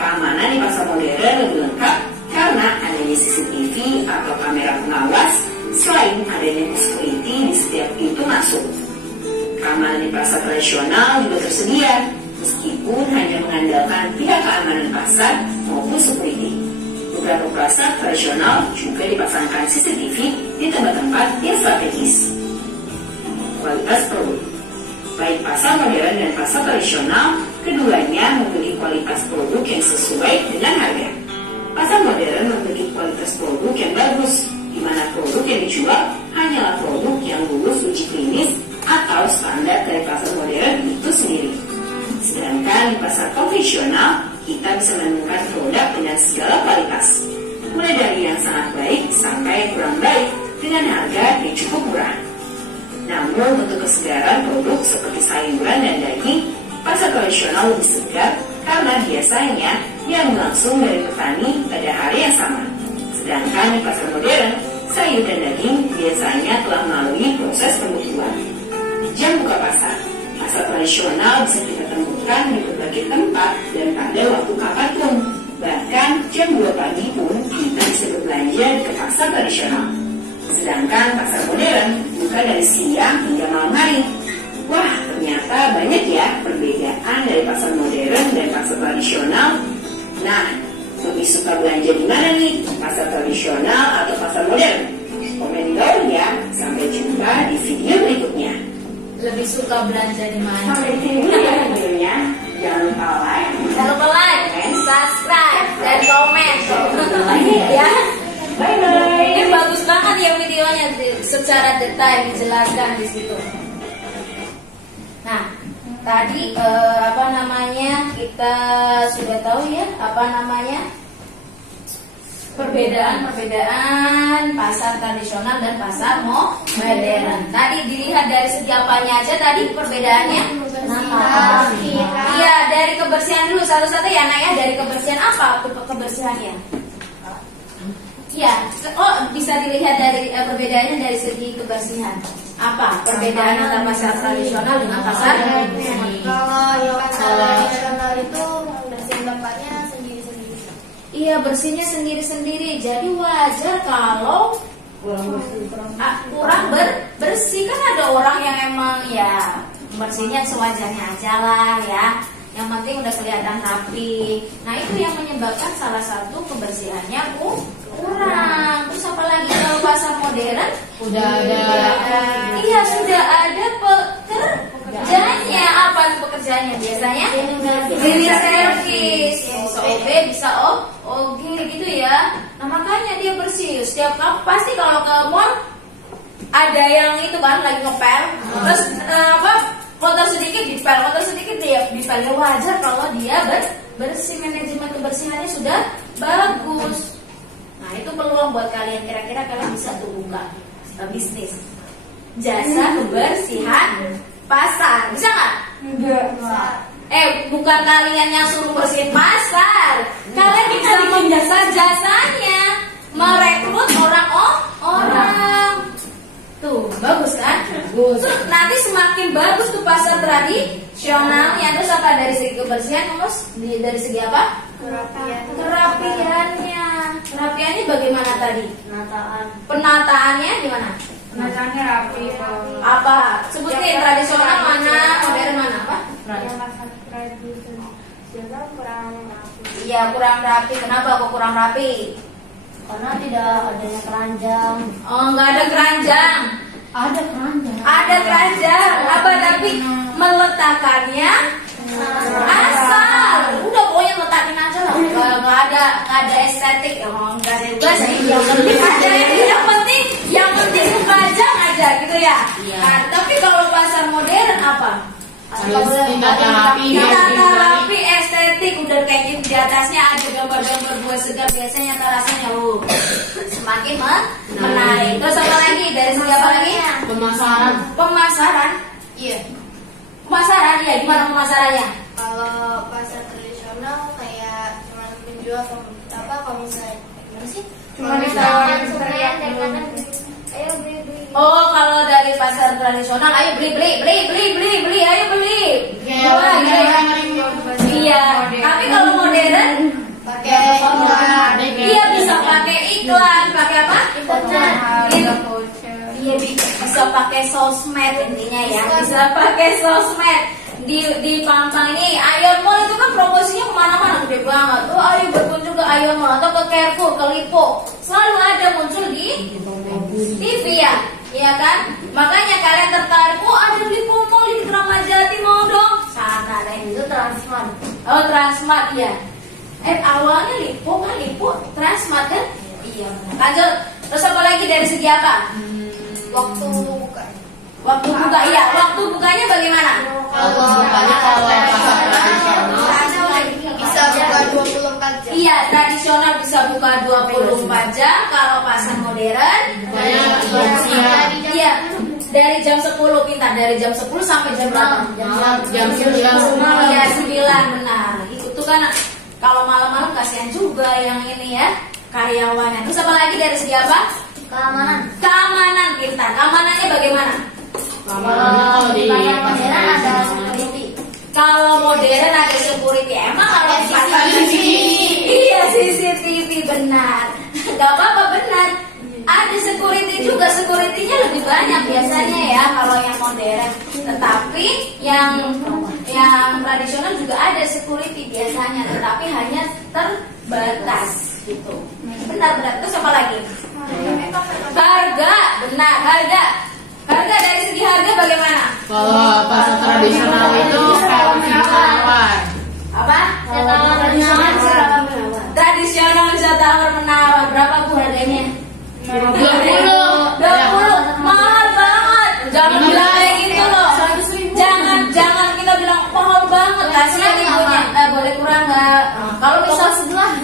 Keamanan di pasar modern lebih lengkap karena adanya CCTV atau kamera pengawas, selain adanya security di setiap pintu masuk. Keamanan di pasar tradisional juga tersedia, meskipun hanya mengandalkan pihak keamanan pasar maupun security. Beberapa pasar tradisional juga dipasangkan CCTV di tempat-tempat yang strategis. Kualitas produk. Baik pasar modern dan pasar tradisional, keduanya memiliki kualitas produk yang sesuai dengan harga. Pasar modern memiliki kualitas produk yang bagus, di mana produk yang dijual hanyalah produk yang lulus uji klinis atau standar dari pasar modern itu sendiri. Sedangkan di pasar konvensional, kita bisa menemukan produk dengan segala kualitas, mulai dari yang sangat baik sampai yang kurang baik dengan harga yang cukup murah. Namun untuk kesegaran produk seperti sayuran dan daging, pasar tradisional lebih segar karena biasanya yang langsung dari petani pada hari yang sama. Sedangkan di pasar modern, sayur dan daging biasanya telah melalui proses pembukuan. Jam buka pasar. Pasar tradisional bisa kita temukan di berbagai tempat dan pada waktu kapanpun. Bahkan jam 2 pagi pun kita bisa berbelanja ke pasar tradisional. Sedangkan pasar modern buka dari siang hingga malam hari. Wah, ternyata banyak ya perbedaan dari pasar modern dan pasar tradisional. Nah, lebih suka belanja di mana nih? Pasar tradisional atau pasar modern? Komen di bawah ya. Sampai jumpa di video berikutnya. Lebih suka belanja di mana? Sampai di sini ya videonya. Jangan lupa like, subscribe, dan komen. Ya. Bye-bye. Ini bagus banget ya videonya, secara detail dijelaskan di situ. Nah, tadi kita sudah tahu ya perbedaan pasar tradisional dan pasar modern. Tadi dilihat dari segi apanya aja tadi perbedaannya? Iya, dari kebersihan dulu satu-satu ya Nak ya. Dari kebersihan apa kebersihannya? Iya, bisa dilihat dari perbedaannya dari segi kebersihan. Apa perbedaan antara pasar tradisional dengan pasar? Kalau yang pasar tradisional itu bersihin tempatnya sendiri-sendiri. Iya, bersihnya sendiri-sendiri. Jadi wajar kalau kurang bersih. Kan ada orang yang emang ya bersihnya sewajarnya aja lah ya. Yang penting udah kelihatan rapi. Nah itu yang menyebabkan salah satu kebersihannya kurang. Terus apalagi kalau pasar modern Udah ada. Iya sudah ada pekerjaannya. Apa tuh pekerjaannya biasanya? Cleaning service. Bisa OB, bisa OG gitu ya. Nah makanya dia bersih. Setiap pasti kalau ke mall ada yang itu kan lagi ngepel. Terus kotor sedikit dipel, kotor sedikit dia dipel. Ya wajar kalau dia bersih, manajemen kebersihannya sudah bagus. Nah itu peluang buat kalian. Kira-kira kalian bisa tuh buka bisnis jasa kebersihan pasar, bisa nggak? Enggak. Bukan kalian yang suruh bersihin pasar, kalian bisa menjasa jasanya, merekrut orang. Tuh bagus kan? Bagus. Terus nanti semakin bagus tuh pasar tradisionalnya. Terus apa dari segi kebersihan, terus dari segi apa? Kerapiannya. Kerapiannya bagaimana tadi? Penataannya gimana? Penataannya rapi. Apa? Sebutin tradisional mana, modern mana? Apa? Yang pasar tradisional kurang rapi. Iya kurang rapi. Kenapa kok kurang rapi? Karena tidak adanya keranjang. Oh nggak ada keranjang. Ada keranjang. Ada keranjang. Apa tapi meletakkannya asal. Udah pokoknya letakin aja lah. Nggak ada estetik. Nggak ada juga sih. Yang penting kepajang aja gitu ya. Iya. Nah, tapi kalau pasar modern apa? Ditata rapi, estetik, udah kayak gitu di atasnya ada gambar-gambar buah segar biasanya rasanya semakin menarik. Terus apa lagi? Dari segi apa lagi? Pemasaran. Iya. Pemasaran ya, gimana pemasarannya? Kalau pasar tradisional kayak cuma menjual komisaris. Gimana sih? Cuma ditawarin sekalian dan kadang ayo beli. Oh, kalau dari pasar tradisional, ayo beli, ayo beli. Iya. Tapi kalau modern, pakai iklan. Iya bisa pakai iklan, pakai apa? Iya bisa pakai sosmed intinya ya, bisa pakai sosmed. di Pampang ini Ion Mall itu kan promosinya kemana-mana gede banget. Oh, ayo berkunjung ke Ion Mall atau ke Carrefour, ke Lipo, selalu ada muncul di TV ya, iya kan? Makanya kalian tertarik, oh ada Lipo Mall di Ramadjati, mau dong sana. Nah itu Transmart. Oh Transmart ya. Awalnya Lipo kan, Lipo Transmart kan? Iya. Lanjut. Terus apa lagi dari segi apa? Waktu buka. Waktu buka, iya. Waktu bukanya bagaimana? Kalau pasar tradisional Bisa buka 24 jam. Iya, tradisional bisa buka 24 jam. Kalau pasar modern siang. iya, dari jam 10 pintar, dari jam 10 sampai jam berapa? Jam 9 malam. Ya, 9 benar. Itu tuh kan kalau malam-malam kasihan juga yang ini ya, karyawannya. Terus apa lagi dari segi apa? Keamanan. Keamanan pintar. Keamanannya bagaimana? Kalau di Pasar modern ada pasar security. Kalau modern ada security. Emang kalau di pasar iya CCTV benar. Gak apa-apa benar. Ada security juga, securitynya lebih banyak biasanya ya kalau yang modern. Tetapi yang tradisional juga ada security biasanya, tetapi hanya terbatas gitu. Benar. Terus apa lagi? Harga, benar harga. Harga dari segi harga bagaimana? Kalau pasar tradisional itu kalau tawar. Apa? Tradisional bisa Tradisional bisa tawar menawar. Berapa Bu harganya? 20. 20. Mahal banget. Jangan bilang kayak gitu loh. Jangan kita bilang mahal banget. Kasihan ibunya. Boleh kurang nggak? Kalau misal sebelah.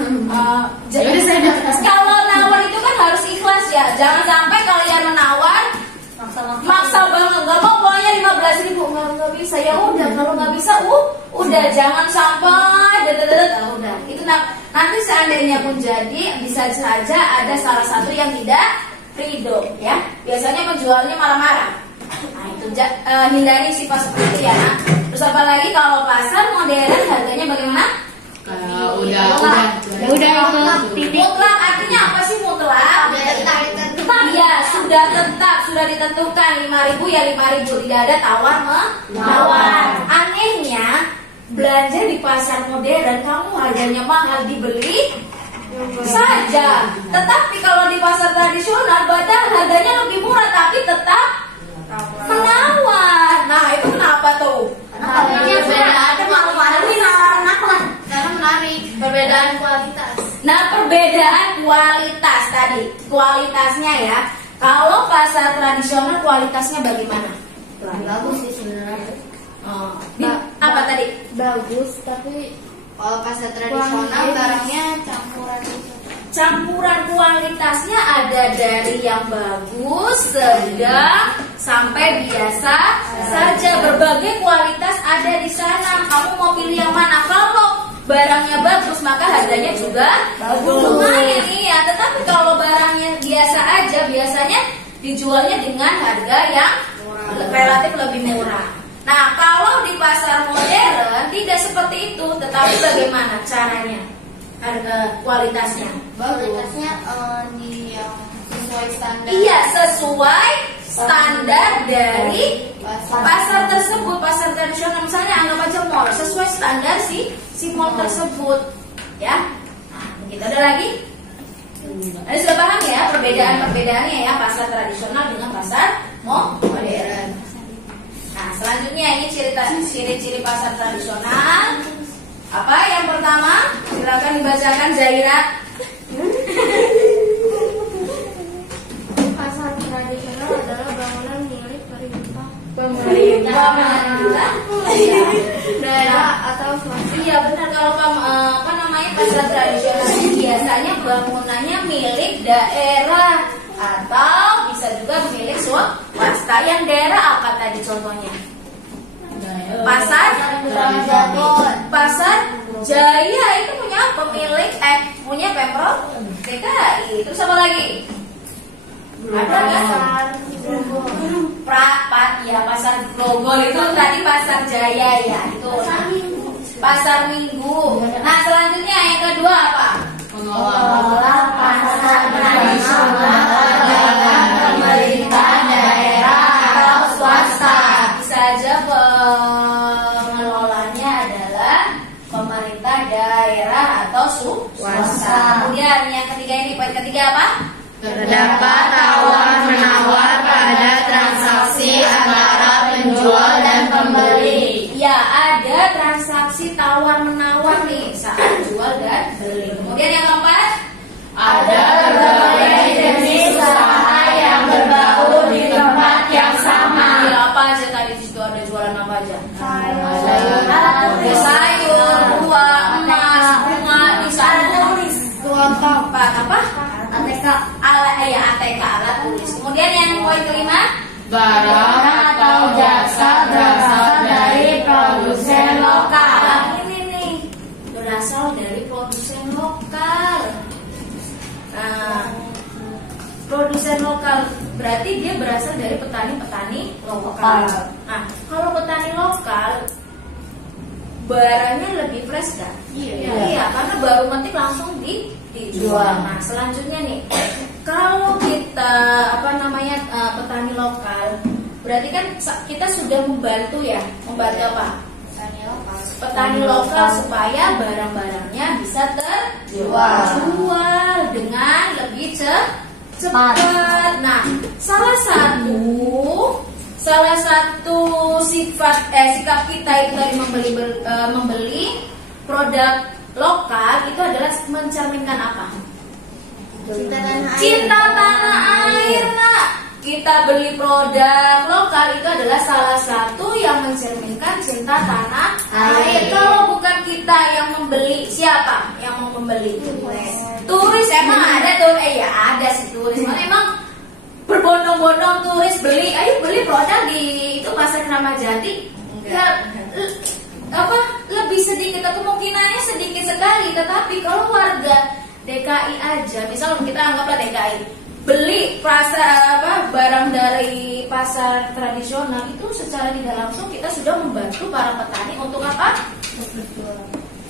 Kalau nawar itu kan harus ikhlas ya. Jangan sampai kalian menawar maksa banget, nggak mau pokoknya 15.000 nggak bisa ya udah. Kalau nggak bisa udah jangan sampai udah itu nanti seandainya pun jadi bisa saja ada salah satu yang tidak ridho ya, biasanya penjualnya marah-marah. Nah itu hindari sifat seperti itu ya. Terus apa lagi kalau pasar modern harganya bagaimana? Udah Mutlak artinya apa sih mutlak? Iya, sudah tetap, sudah ditentukan 5.000 ya 5.000, tidak ada tawar menawar. Anehnya belanja di pasar modern kamu harganya mahal dibeli saja. Tetapi kalau di pasar tradisional padahal harganya lebih murah tapi tetap menawar. Nah, itu kenapa tuh? Karena menarik. Perbedaan kualitas. Nah, perbedaan kualitas tadi, kualitasnya ya. Kalau pasar tradisional kualitasnya bagaimana? Bagus sih sebenarnya. Apa tadi? Bagus, tapi kalau pasar tradisional barangnya Campuran kualitasnya ada dari yang bagus, sedang, sampai biasa saja. Berbagai kualitas ada di sana. Kamu mau pilih yang mana? Kalau barangnya bagus maka harganya juga lumayan iya. Tetapi kalau barangnya biasa aja biasanya dijualnya dengan harga yang relatif lebih murah. Nah kalau di pasar modern tidak seperti itu. Tetapi bagaimana caranya? Harga kualitasnya Kualitasnya di yang sesuai standar. iya sesuai standar dari pasar tersebut. Pasar tradisional misalnya anggap aja mall, sesuai standar si mall tersebut ya. Nah begitu. Ada lagi? Ada sudah paham ya perbedaannya ya pasar tradisional dengan pasar modern. Nah selanjutnya ini ciri-ciri pasar tradisional. Apa yang pertama? Silakan dibacakan Zaira. Pasar tradisional adalah bangunan milik Pemerintah daerah atau swasta. Iya benar. Kalau pasar tradisional ini biasanya bangunannya milik daerah atau bisa juga milik swasta. Yang daerah apa tadi contohnya? Pasar Jaya itu punya pemilik punya Pemprov DKI. Terus apa lagi? Ada Pasar Prapat ya, pasar Grogol itu tadi pasar Jaya ya itu. Pasar Minggu. Nah selanjutnya yang kedua apa? Pengelola pasar tradisional dengan pemerintah daerah atau swasta. Bisa aja pengelola daerah atau swasta. Kemudian yang ketiga ini, poin ketiga apa? Terdapat tawar-menawar pada transaksi antara penjual dan pembeli. Ya, ada transaksi tawar-menawar nih saat jual dan beli. Kemudian yang keempat, Ada berbagai jenis usaha yang berbaur di tempat yang sama. ya, apa aja tadi di situ ada jualan apa aja? Sayur. Sayur, buah, emas, bunga, di sana Uang tempat apa? ATK. ATK alat tulis. Kemudian yang poin kelima, Barang atau jasa berasal dari produsen lokal. ini nih berasal dari produsen lokal. Nah, produsen lokal berarti dia berasal dari petani-petani lokal. Nah, kalau petani lokal barangnya lebih fresh kan? Iya, karena baru metik langsung dijual. Nah, selanjutnya nih, kalau kita petani lokal, berarti kan kita sudah membantu ya, membantu apa? Petani lokal supaya barang-barangnya bisa terjual dengan lebih cepat. Nah, salah satu sikap kita itu dari membeli produk lokal itu adalah mencerminkan apa? Cinta tanah air, Nak. Kita beli produk lokal itu adalah salah satu yang mencerminkan cinta tanah air. Kalau bukan kita yang membeli, siapa yang mau membeli? Turis. Emang ada tuh? Ya ada sih turis. Emang berbondong-bondong turis beli, ayo beli produk di itu pasar Kramat Jati. Ya, lebih sedikit, kemungkinannya sedikit sekali. Tetapi kalau warga DKI aja, misal kita anggaplah DKI beli barang dari pasar tradisional, itu secara tidak langsung kita sudah membantu para petani untuk apa?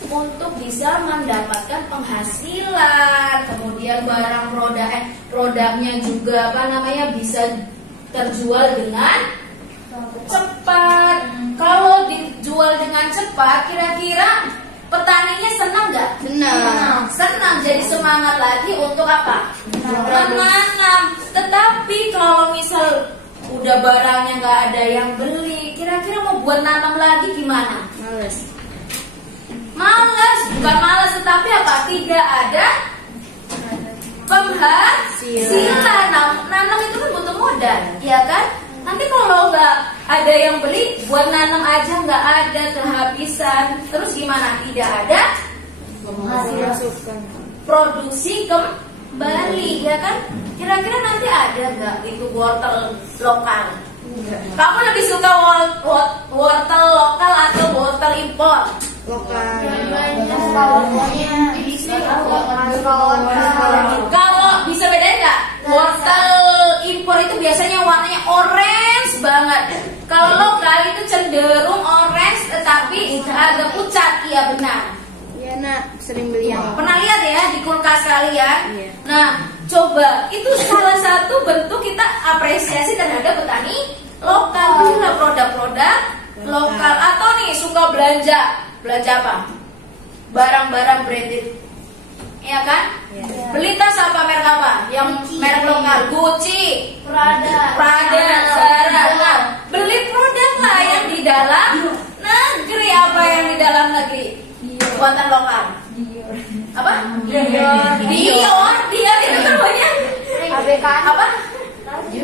Untuk bisa mendapatkan penghasilan, kemudian produknya juga bisa terjual dengan cepat. Kalau dijual dengan cepat, kira-kira petaninya senang nggak? Senang, jadi semangat lagi untuk apa? Menanam. Tetapi kalau misal udah barangnya nggak ada yang beli, kira-kira mau buat nanam lagi gimana? Malas, bukan malas, tetapi apa? Tidak ada penghasilan. Nanam itu kan butuh modal, ya kan? Nanti kalau nggak ada yang beli, buat nanam aja nggak ada, kehabisan. Terus gimana? Tidak ada produksi kembali, ya kan? Kira-kira nanti ada nggak itu wortel lokal? Kamu lebih suka wortel lokal atau wortel impor? Kalau bisa bedain nggak? Wortel impor itu biasanya warnanya orange banget. Kalau lokal itu cenderung orange tetapi agak pucat. Iya benar. Iya, Nak, sering beli yang Pernah lihat ya di kulkas kalian? Nah, coba itu salah satu bentuk kita apresiasi terhadap petani lokal. Belilah produk-produk lokal. Atau nih suka belanja apa? Barang-barang branded, ya kan? Beli tas apa, merek apa? Yang merek lokal, Gucci, Prada, Zara. Nah, beli produk lah yang di dalam negeri. Apa yang di dalam negeri? Buatan lokal. Apa? Dior itu namanya. Apa? Ya,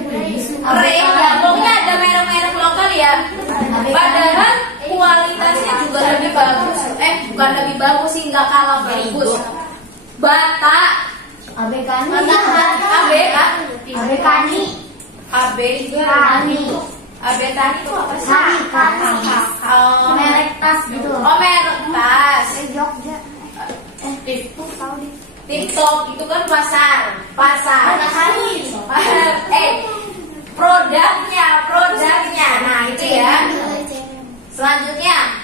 pokoknya ada merek-merek lokal ya. Padahal kualitasnya juga lebih bagus. Bukan lebih bagus sih, nggak kalah bagus. Bata, ABKani. ABKani itu apa sih? Merek tas gitu. Oh, merek tas. Jogja. TikTok itu kan pasar. Produknya. Nah, itu ya. Selanjutnya,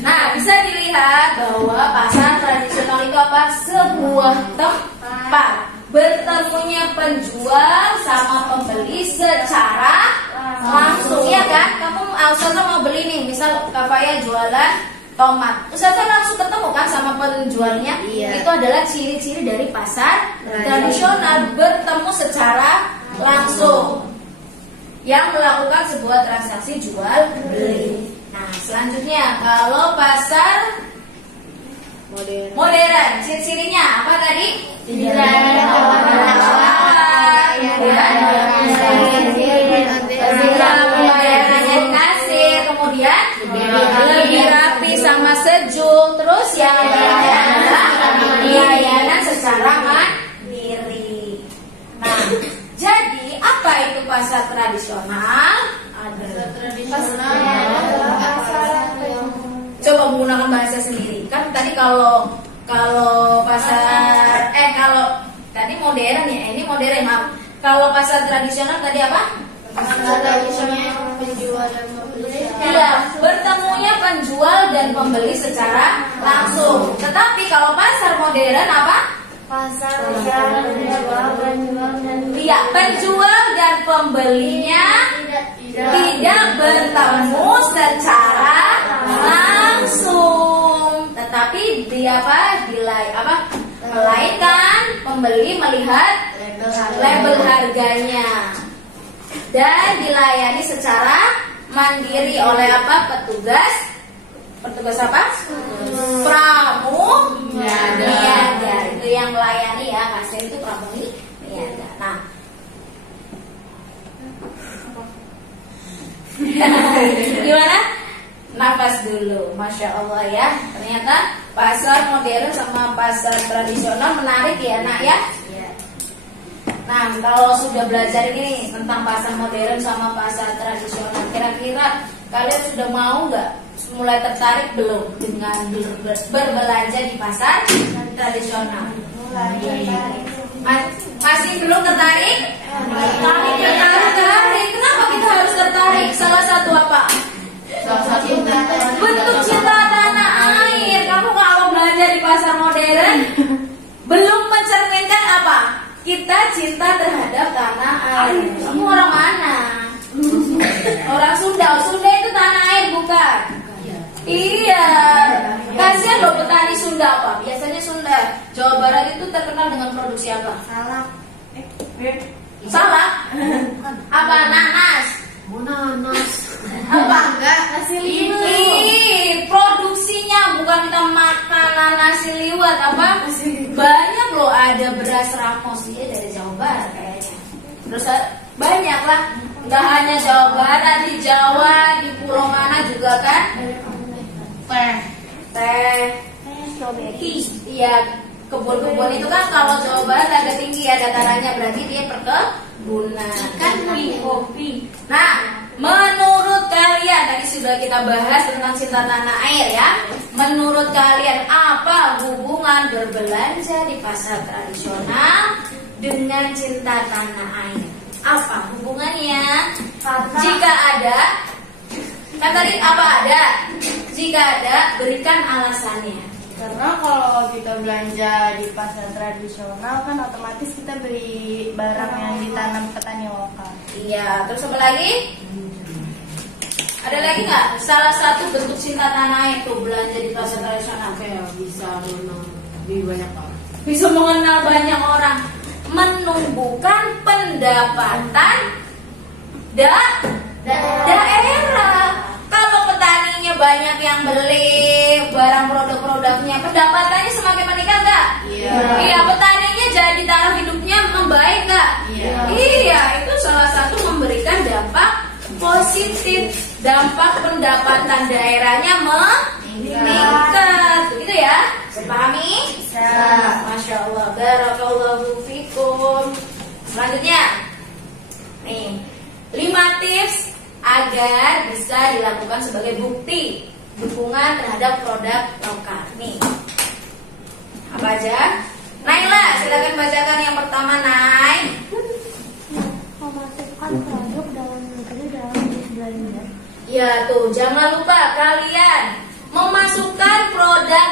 nah bisa dilihat bahwa pasar tradisional itu apa? Sebuah tempat bertemunya penjual sama pembeli secara langsung, ya kan? Kamu mau beli nih, misal Kafaya jualan tomat. Ustazah langsung ketemu kan sama penjualnya. Iya. Itu adalah ciri-ciri dari pasar tradisional, bertemu secara langsung, yang melakukan sebuah transaksi jual beli. Nah, selanjutnya kalau pasar modern, ciri-cirinya apa tadi? Tidak ada pembayarannya kasir, kemudian lebih rapi sama sejuk, terus yang lainnya adalah layanan secara mandiri. Nah, jadi apa itu pasar tradisional? Coba menggunakan bahasa sendiri. Kan tadi kalau pasar kalau tadi modern ya, ini modern maaf. Kalau pasar tradisional tadi apa? Pasar tradisional penjual dan pembeli. Iya, bertemunya penjual dan pembeli secara langsung. Tetapi kalau pasar modern apa? Pasar penjual dan Iya, penjual dan pembelinya tidak bertemu secara langsung, tetapi melainkan pembeli melihat label harganya dan dilayani secara mandiri oleh apa? Petugas apa? Niaga. Itu yang melayani ya, kasir itu niaga. Nah, gimana? Nafas dulu, Masya Allah ya. Ternyata pasar modern sama pasar tradisional menarik ya nak ya. Nah, kalau sudah belajar ini tentang pasar modern sama pasar tradisional, kira-kira kalian sudah mau nggak mulai tertarik belum dengan berbelanja di pasar tradisional? Masih belum tertarik? Tertarik. Kenapa kita harus tertarik? Salah satu apa? Bentuk cinta tanah air. Kamu kalau belanja di pasar modern belum mencerminkan apa? Kita cinta terhadap tanah air. Kamu orang mana? Orang Sunda. Sunda itu tanah air bukan? Iya. Kasihan loh petani Sunda apa? Biasanya Sunda, Jawa Barat itu terkenal dengan produksi apa? Salak? Apa? Nanas? Apa? enggak nasi liwet. Produksinya bukan kita makanan nasi liwet apa? Banyak loh, ada beras ramos ya dari Jawa Barat kayaknya. Terus banyak lah, nggak hanya Jawa Barat, di Jawa, di pulau mana juga kan? Teh, iya, kebun-kebun itu kan kalau Jawa Barat agak tinggi ya datarannya, berarti dia perkebunan kan kopi. Nah, menurut kalian tadi sudah kita bahas tentang cinta tanah air ya. Menurut kalian apa hubungan berbelanja di pasar tradisional dengan cinta tanah air? Apa hubungannya? Jika ada, kan tadi apa ada? Jika ada, berikan alasannya. Karena kalau kita belanja di pasar tradisional kan otomatis kita beli barang yang ditanam petani lokal. Iya, terus apa lagi? Ada lagi nggak? Salah satu bentuk cinta tanah air tuh belanja di pasar tradisional. Kayak bisa mengenal lebih banyak orang. Bisa mengenal banyak orang, menumbuhkan pendapatan daerah. Kalau petaninya banyak yang beli barang produk-produknya, pendapatannya semakin meningkat nggak? Iya, petaninya jadi taraf hidupnya membaik nggak? Iya, itu salah satu memberikan dampak positif, dampak pendapatan daerahnya meningkat, begitu ya? Sepahami? Masya Allah, barakallahu fikum. Selanjutnya, nih 5 tips agar bisa dilakukan sebagai bukti dukungan terhadap produk lokal. Nih, apa aja? Naila, silakan bacakan yang pertama, Nay. Memasukkan produk dalam negeri dalam list belanja. Ya tuh, jangan lupa kalian memasukkan produk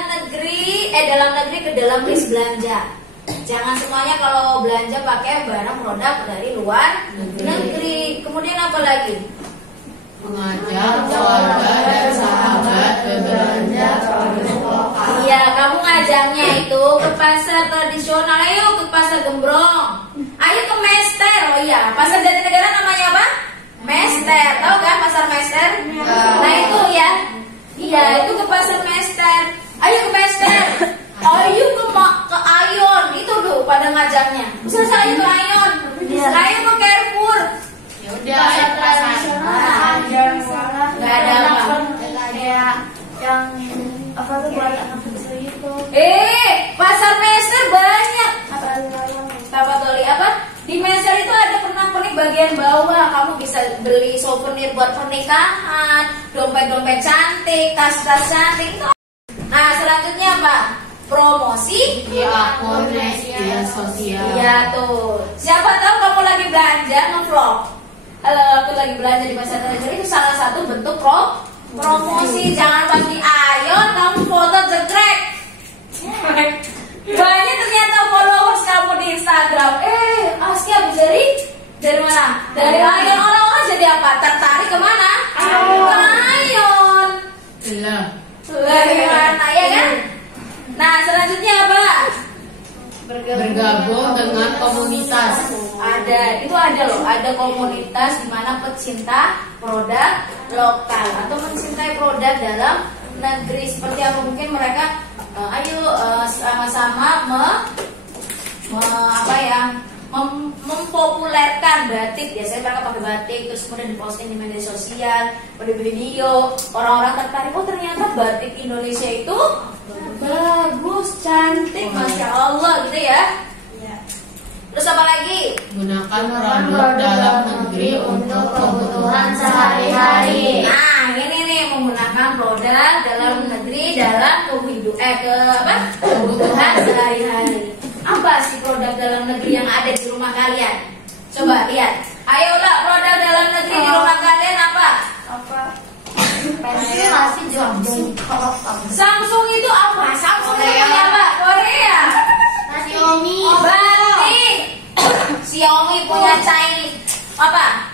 dalam negeri ke dalam list belanja. Jangan semuanya kalau belanja pakai barang produk dari luar negeri. Kemudian apa lagi? Mengajak keluarga dan sahabat berbelanja Pasar Jatinegara namanya apa? Mester. Tahu kan pasar Mester? Nah itu ya. Iya, itu ke pasar Mester. Ayo ke Mester. Ayo ke Ayon. Itu tuh pada ngajaknya. Bisa saya ke Ayon. Ayo ke Carrefour. Ya udah, ayo ke pasar. Nggak ada apa. Yang apa tuh buat anak kecil itu. Pasar Mester banyak. Apa Toli apa? Di Mester itu ada pernak-pernik bagian bawah. Kamu bisa beli souvenir buat pernikahan, dompet-dompet cantik, tas-tas cantik. Nah, selanjutnya apa? Promosi Di akun media sosial. Iya tuh. Siapa tahu kamu lagi belanja nge-vlog. Kalau aku lagi belanja di pasar Jatinegara itu salah satu bentuk promosi. Jangan pas di Ayon kamu foto jegrek. Banyak ternyata followers kamu di Instagram. Aski habis dari mana? Dari Ayon. Orang-orang jadi apa? Tertarik kemana? Ke Ayon. Dari mana ya kan? Nah selanjutnya apa? Bergabung dengan komunitas. Ada komunitas di mana pecinta produk lokal atau mencintai produk dalam negeri. Seperti apa mungkin mereka sama-sama mempopulerkan batik. Biasanya mereka pakai batik terus kemudian diposting di media sosial, di video. Orang-orang tertarik, oh ternyata batik Indonesia itu bagus, cantik, masya Allah gitu ya. Terus apa lagi? Gunakan produk dalam negeri untuk kebutuhan sehari-hari. Nah ini nih menggunakan produk dalam negeri dalam kebutuhan sehari-hari. Apa sih produk dalam negeri yang ada di rumah kalian? Coba lihat. Ayolah produk dalam negeri di rumah kalian apa? Pensil masih Samsung. Samsung itu apa? Samsung itu punya apa? Korea. Xiaomi. Batik. Xiaomi punya Chinese. Apa?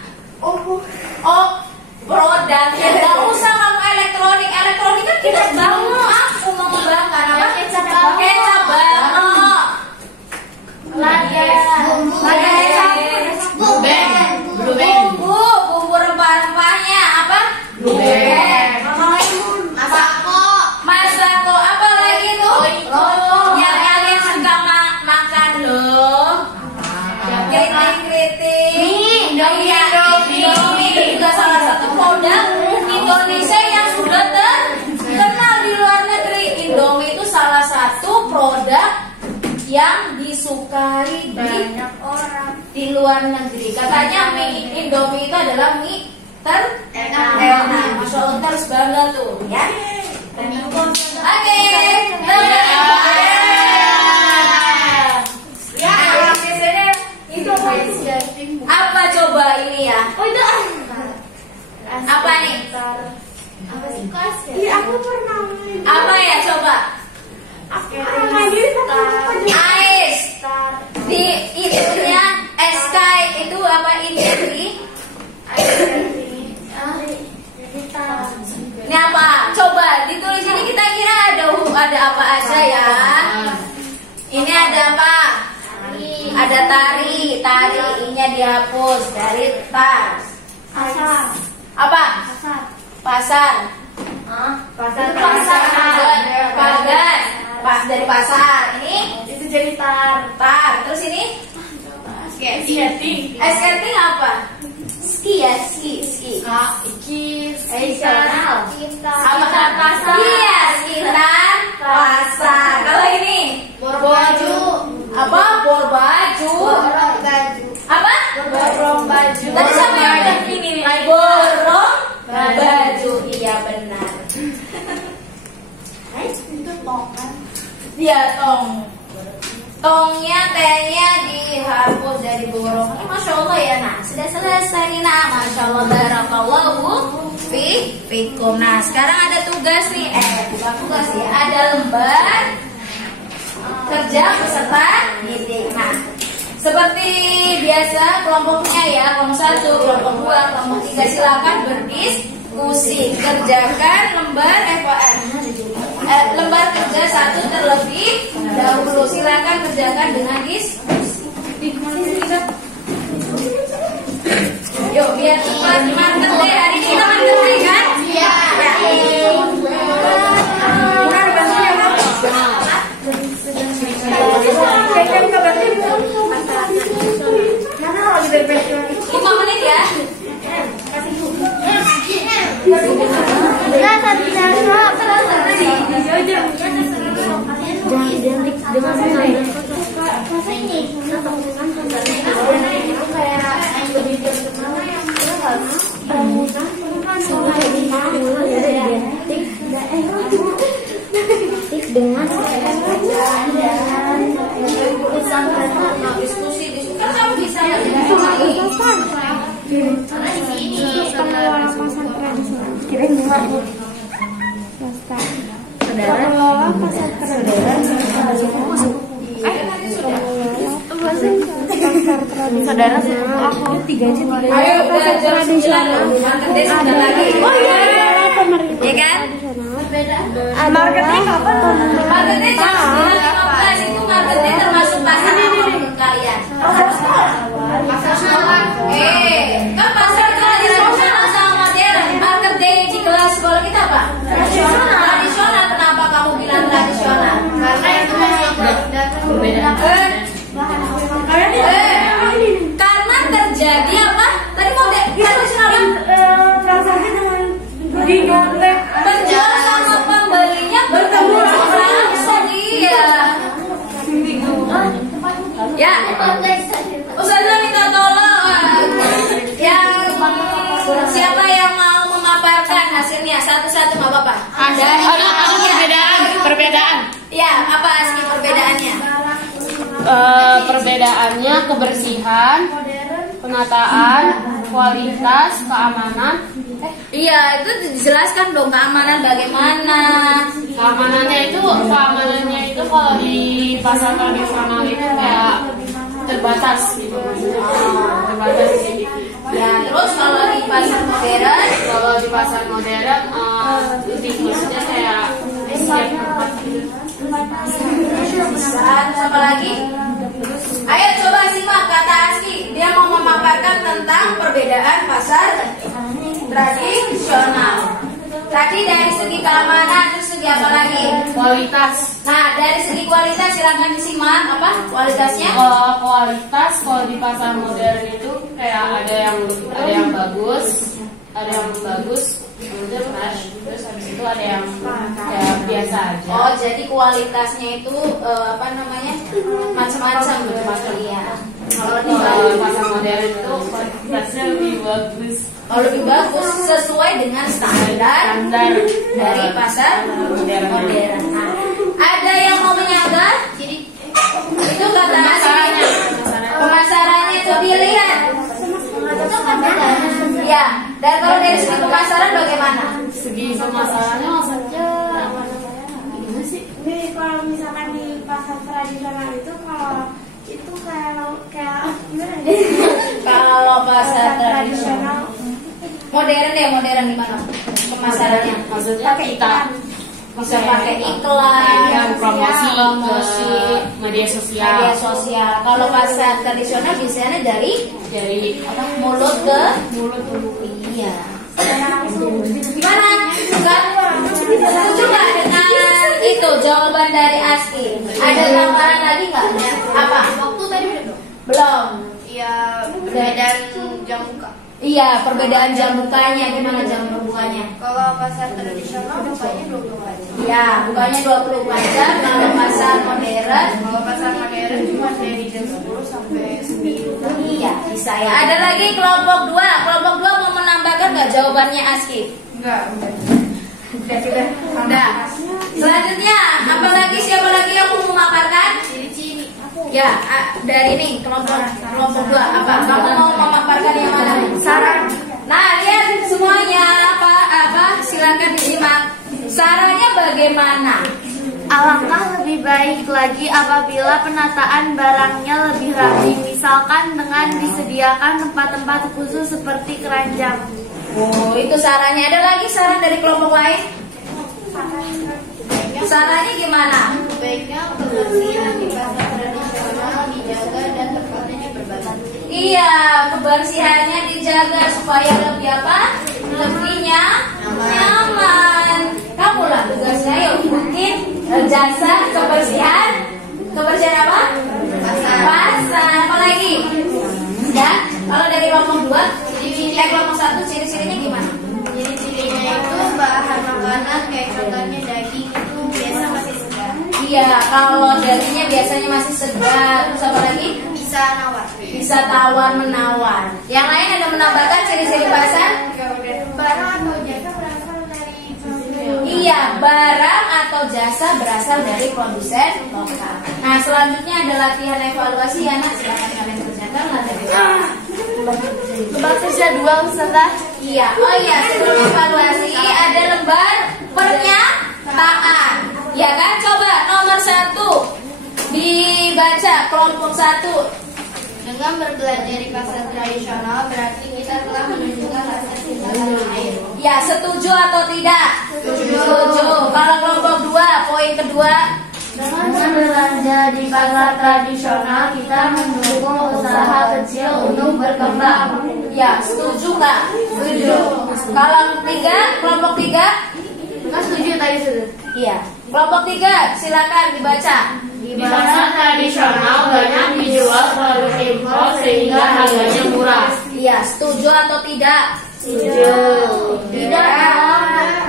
Produk yang gak usah kamu elektronik kan kita bangun. Aku mau membangkan apa? Kecap bangun. Bumbu rempah-rempahnya apa? Masako apa lagi tuh? Yang kalian suka makan loh. Kritik. Indomie juga salah satu produk Indonesia yang sudah terkenal di luar negeri. Indomie itu salah satu produk yang disukai banyak orang di luar negeri. Katanya mie Indomie itu adalah mie terenak. Masya Allah, kita harus bangga tuh ya. Oke. Apa coba ini ya? Apa nih? Iya, aku pernah main. Apa ya coba? Ais. Di itunya SK itu apa ini? Ini apa? Coba ditulis ini kita kira ada apa aja ya? Ini ada apa? Ada tari, I-nya dihapus dari tas. Apa? Pasar. Pagar. Dari pasar. Ini Itu jadi tar. Terus ini? Skating. Skating apa? Ski ya, ski. Apa? Pasar. Iya, sekitar pasar. Kalau ini? Baju. Apa? Borbaju. Apa? Borong baju. Tadi siapa yang udah gini nih? Borong baju. Iya benar. Itu tong kan? Iya tong. Tongnya, T-nya dihapus dari borong. Ini Masya Allah ya. Nah sudah selesai nih. Nah Masya Allah, barakallahu fikum. Nah sekarang ada tugas nih. Bukan tugas ya. Ada lembar kerja peserta didik. Nah seperti biasa kelompoknya ya, kelompok 1, kelompok 2, kelompok 3 silakan berdiskusi. Kerjakan lembar kerja 1 terlebih dahulu. Silakan kerjakan dengan diskusi. Yuk, biar cepat market deh. Hari ini kita market deh kan? Iya. Mana lagi berbeda? 5 menit ya. Dengan Diskusi kan kamu bisa karena di sini pengelola pasar tradisional kirain luar pengelola pasar tradisional saudara aku 3 juta. Ayo pasar tradisional ada lagi. Oh iya, ya kan? Marketing kapan? Marketing jam 9.15 itu marketing termasuk pasar apapun kalian. Pasar sekolah. Kan pasar tradisional sama modern. Marketing di kelas sekolah kita apa? Tradisional. Kenapa kamu bilang tradisional? Karena itu berbeda. Karena terjadi apa? Tadi model tradisional Transaksi dengan penjual sama pembelinya bertemu langsung. Iya. Ya, Ustazah minta tolong. Siapa yang mau memaparkan hasilnya satu-satu nggak apa-apa. Ada perbedaan. Ya, apa sih perbedaannya? Perbedaannya kebersihan, penataan, kualitas, keamanan. Iya, itu dijelaskan dong keamanan bagaimana. Keamanannya itu kalau di pasar tradisional itu kayak terbatas gitu. Terbatas CCTV. Ya, terus kalau di pasar modern, lebih maksudnya kayak siap tempat gitu. apa lagi? Ayo coba simak kata Aski. Dia mau memaparkan tentang perbedaan pasar tradisional. Tadi dari segi keamanan, terus segi apa lagi? Kualitas. Nah, dari segi kualitas silakan disimak apa kualitasnya? Kualitas kalau di pasar modern itu kayak ada yang bagus, udah fresh, terus habis itu ada yang kayak biasa aja. Oh, jadi kualitasnya itu apa namanya? Macam-macam ya. Kalau di pasar modern itu kualitasnya lebih bagus. kalau lebih bagus sesuai dengan standar dari pasar modern. Nah, ada yang mau menyangga? Itu kata hasilnya. Pemasarannya itu dilihat. Ya, dan kalau dari segi pemasaran bagaimana? Segi pemasarannya maksudnya gimana sih? Nih kalau misalkan di pasar tradisional itu kalau itu kayak gimana deh? Kalau pasar tradisional modern gimana pemasarannya? maksudnya kita Bisa pakai iklan, dan promosi ke media sosial. Kalau pasar tradisional biasanya dari mulut ke mulut. Iya. Gimana? Setuju nggak dengan itu jawaban dari Aski? Ada tambahan lagi nggak? Apa? Waktu tadi belum. Iya, perbedaan jam buka. Iya, perbedaan jam bukanya. Gimana jam bukanya? Kalau pasar tradisional bukanya 24 jam. Ya, bukanya 24 jam. Kalau pasar modern, Cuma dari jam 10 sampai 9. iya bisa ya. Ada lagi kelompok 2. Kelompok 2 mau menambahkan nggak jawabannya Aski? Enggak, Sudah. Selanjutnya, siapa lagi yang mau memaparkan? Ya, dari ini kelompok 2 apa? Kamu mau memaparkan yang mana? Saran. Nah, lihat semuanya apa? Silakan disimak. Sarannya bagaimana? Alangkah lebih baik lagi apabila penataan barangnya lebih rapi, misalkan dengan disediakan tempat-tempat khusus seperti keranjang. Oh, itu sarannya. Ada lagi saran dari kelompok lain? Sarannya gimana? Baiknya kebersihan di pasar tradisional dijaga dan tempatnya diperbaiki. Iya, kebersihannya dijaga supaya lebih apa? Lebih nyaman. Kamu lah tugasnya, yuk bikin jasa kebersihan. Kebersihan apa? Pasar. Apa lagi? Ya, kalau dari kelompok 2, kelompok 1 ciri-cirinya gimana? Ciri-cirinya itu bahan makanan kayak contohnya daging itu biasa masih segar. Iya, kalau dagingnya biasanya masih segar. Terus apa lagi? Bisa nawar. Bisa tawar menawar. Yang lain ada menambahkan ciri-ciri pasar? Barang atau jasa berasal dari Iya, barang atau jasa berasal dari produsen lokal. Nah, selanjutnya ada latihan evaluasi ya, Nak. Silakan kalian kerjakan latihan. Lembar kerja 2 Ustazah. Iya, oh iya, sebelum evaluasi ada lembar pernyataan. Ya kan, coba nomor 1 dibaca kelompok 1. Dengan berbelanja di pasar tradisional berarti kita telah menunjukkan rasa cinta tanah air. Ya, setuju atau tidak? Setuju. Kalau kelompok 2, poin kedua. Dengan berbelanja di pasar tradisional kita mendukung usaha kecil untuk berkembang. Ya, setuju nggak? Setuju. Kalau kelompok 3? Mas setuju tadi sudah. Iya. Kelompok 3, silakan dibaca. Di pasar tradisional banyak dijual produk impor sehingga harganya murah. Iya, setuju atau tidak? Setuju. Tidak.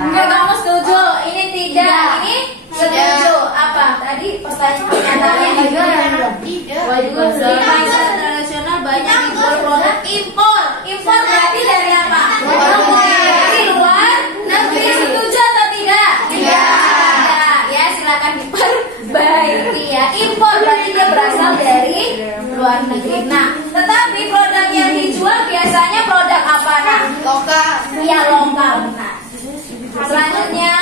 Enggak, kamu setuju. Ini tidak. Ini setuju. Apa? Tadi pertanyaannya Tidak. di pasar tradisional banyak dijual produk impor. Impor berarti dari apa? Dari luar negeri. Setuju atau tidak? Tidak. Ya, silakan diperbaiki ya. Impor berarti dia berasal dari luar negeri. Nah, tetapi produk yang dijual biasanya produk apa, Nak? Lokal. Iya, lokal. Nah, selanjutnya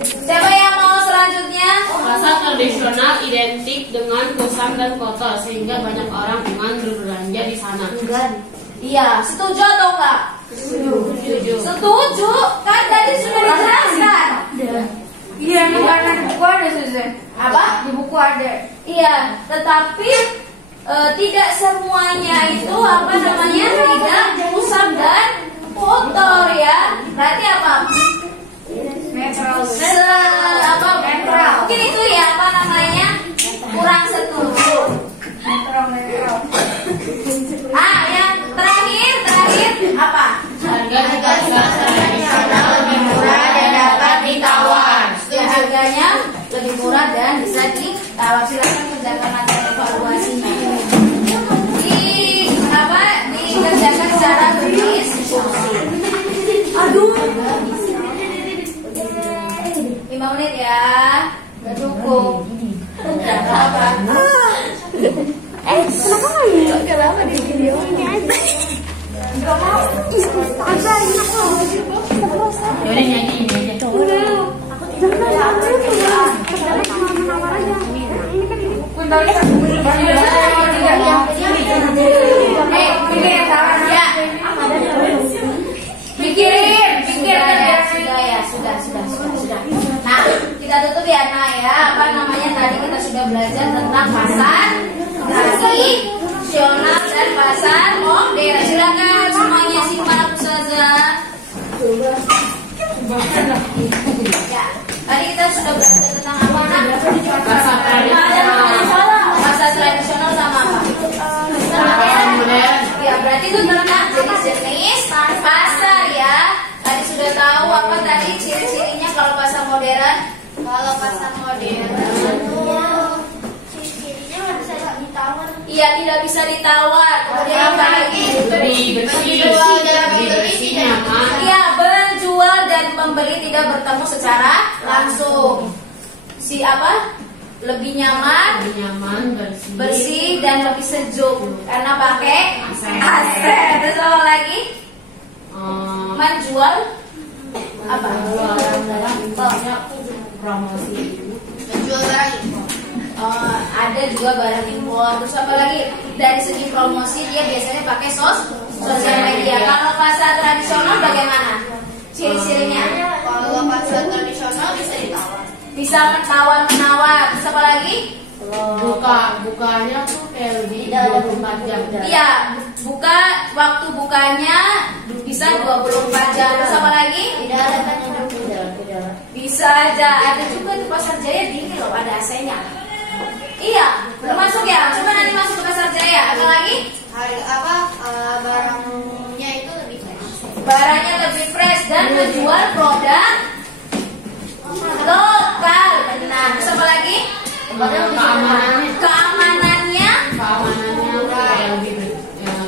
siapa yang mau selanjutnya? Pasar tradisional identik dengan kusam dan kotor sehingga banyak orang enggan berbelanja di sana. Iya, setuju atau enggak? Setuju. Setuju, kan tadi sudah dijelaskan. Iya, karena di buku ada Susan. Apa? Di buku ada. Iya, tetapi tidak semuanya itu apa namanya tidak kusam dan kotor ya. Berarti apa? Netral. Netral. Mungkin itu ya apa namanya kurang setuju. Netral. Yang terakhir apa? Harga di pasar tradisional lebih murah dan dapat ditawar. Ya, harganya lebih murah dan bisa ditawar. Silakan kerjakan latihan evaluasinya. Dikerjakan secara berdiskusi. Aduh. 5 menit ya. Gak cukup. Apa? Kenapa di video ini aja? Gak mau. Ada ini mau. Yaudah nyanyi ini aja. Sudah. Nah, kita tutup ya, apa namanya tadi kita sudah belajar tentang pasar tradisional dan pasar modern. Silakan semuanya simak Ustazah. Ya, tadi kita sudah belajar tentang apa? Pasar tradisional. Pasar tradisional sama apa? Modern. Ya, berarti itu tentang jenis-jenis pasar ya. Tadi sudah tahu apa tadi ciri-cirinya kalau pasar modern? Kalau pasar modern itu ciri-cirinya nggak bisa ditawar. Iya, tidak bisa ditawar. Kemudian apa lagi? Penjual dan pembeli tidak nyaman. Iya, penjual dan pembeli tidak bertemu secara langsung. Lebih nyaman, bersih dan lebih sejuk karena pakai AC. Terus apa lagi? Menjual apa? Promosi. menjual barang impor. Ada juga barang impor. Terus apa lagi? Dari segi promosi dia biasanya pakai sosial media. Kalau pasar tradisional bagaimana? Ciri-cirinya? Kalau pasar tradisional bisa ditawar. Bisa tawar menawar. Terus apa lagi? Bukanya tuh LB Tidak ada 24 jam. Iya, waktu bukanya bisa 24 jam. Terus apa lagi? Tidak ada kandungan. Bisa aja. Ada juga di Pasar Jaya dingin loh, ada AC-nya. Iya, belum masuk ya. Coba nanti masuk ke Pasar Jaya. Apa lagi? Barangnya itu lebih fresh. Barangnya lebih fresh dan menjual produk lokal. Benar. Terus apa lagi? Keamanannya Keamanannya lebih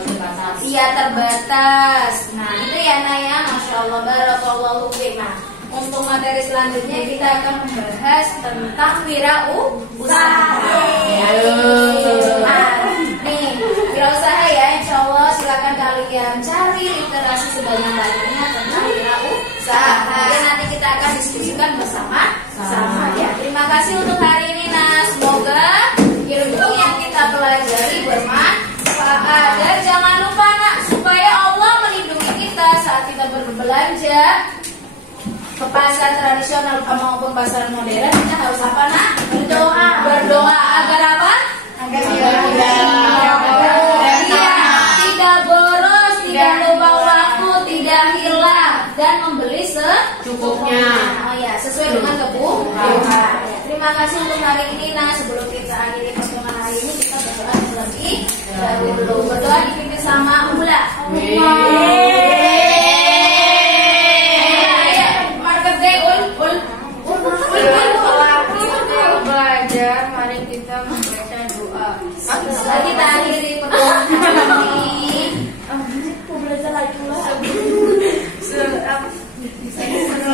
terbatas. iya terbatas. Nah itu ya Naya, Masya Allah, barakallahu fiik. Nah untuk materi selanjutnya kita akan membahas tentang wirausaha. Nah, nih wirausaha ya, Insya Allah silakan kalian cari literasi sebanyak-banyaknya tentang wirausaha. Dan nanti kita akan diskusikan bersama-sama ya. Terima kasih untuk hari ini. Nah semoga ilmu yang kita pelajari bermanfaat. Dan jangan lupa nak, supaya Allah melindungi kita saat kita berbelanja ke pasar tradisional maupun pasar modern, kita harus apa nak? Berdoa agar apa? Agar tidak boros, tidak lupa waktu, tidak hilang, dan membeli secukupnya. Oh ya, sesuai dengan kebutuhan. Terima kasih untuk hari ini. Nah sebelum kita akhiri pertemuan hari ini, kita berdoa terlebih dahulu. Berdoa dipimpin sama Ula. Belajar, mari kita membaca doa. Kita akhiri pertemuan hari ini. Belajar lagi sebelum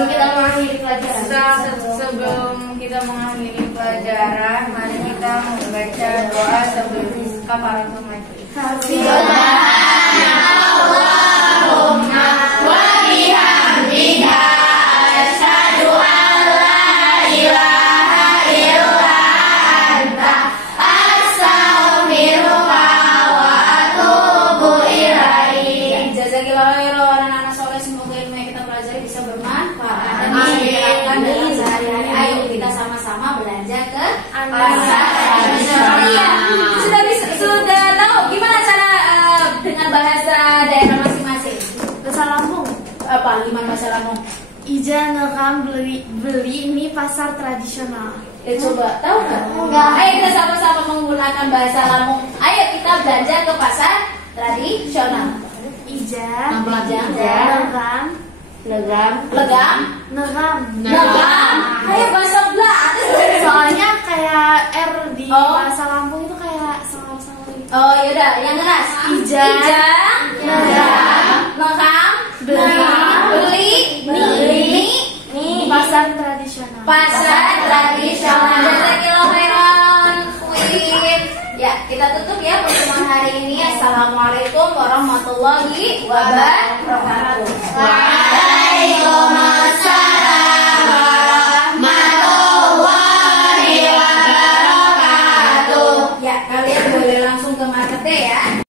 kita mengakhiri pelajaran. Sebelum kita mengakhiri pelajaran, mari kita membaca doa sebelum kafaratul majelis. Allahumma wa bihamdika asyhadu an la ilaha illa anta astaghfiruka wa atubu ilaik. Jazakillahu khairan anak-anak soleh, semoga ilmu yang kita pelajari bisa bermanfaat dan bisa diterapkan dalam sehari-hari. Ayo kita sama-sama belanja ke pasar tradisional. Iya, sudah tahu gimana cara dengan bahasa daerah masing-masing? Bahasa Lampung. Apa? Gimana bahasa Lampung? Ija neram beli ini pasar tradisional. Coba tahu nggak? Enggak. Ayo kita sama-sama menggunakan bahasa Lampung. Ayo kita belanja ke pasar tradisional. Ija neram. Ayo bahasa Belanda. Soalnya kayak R di Oh. bahasa Lampung itu kayak sama-sama gitu. Oh yaudah, yang keras. Ija, neram, beli, pasar tradisional. pasar tradisional. Jazakillahu khairan. Win. Ya, kita tutup ya pertemuan hari ini. Assalamualaikum warahmatullahi wabarakatuh. Waalaikumsalam warahmatullahi wabarakatuh. Ya, kalian boleh langsung ke market ya.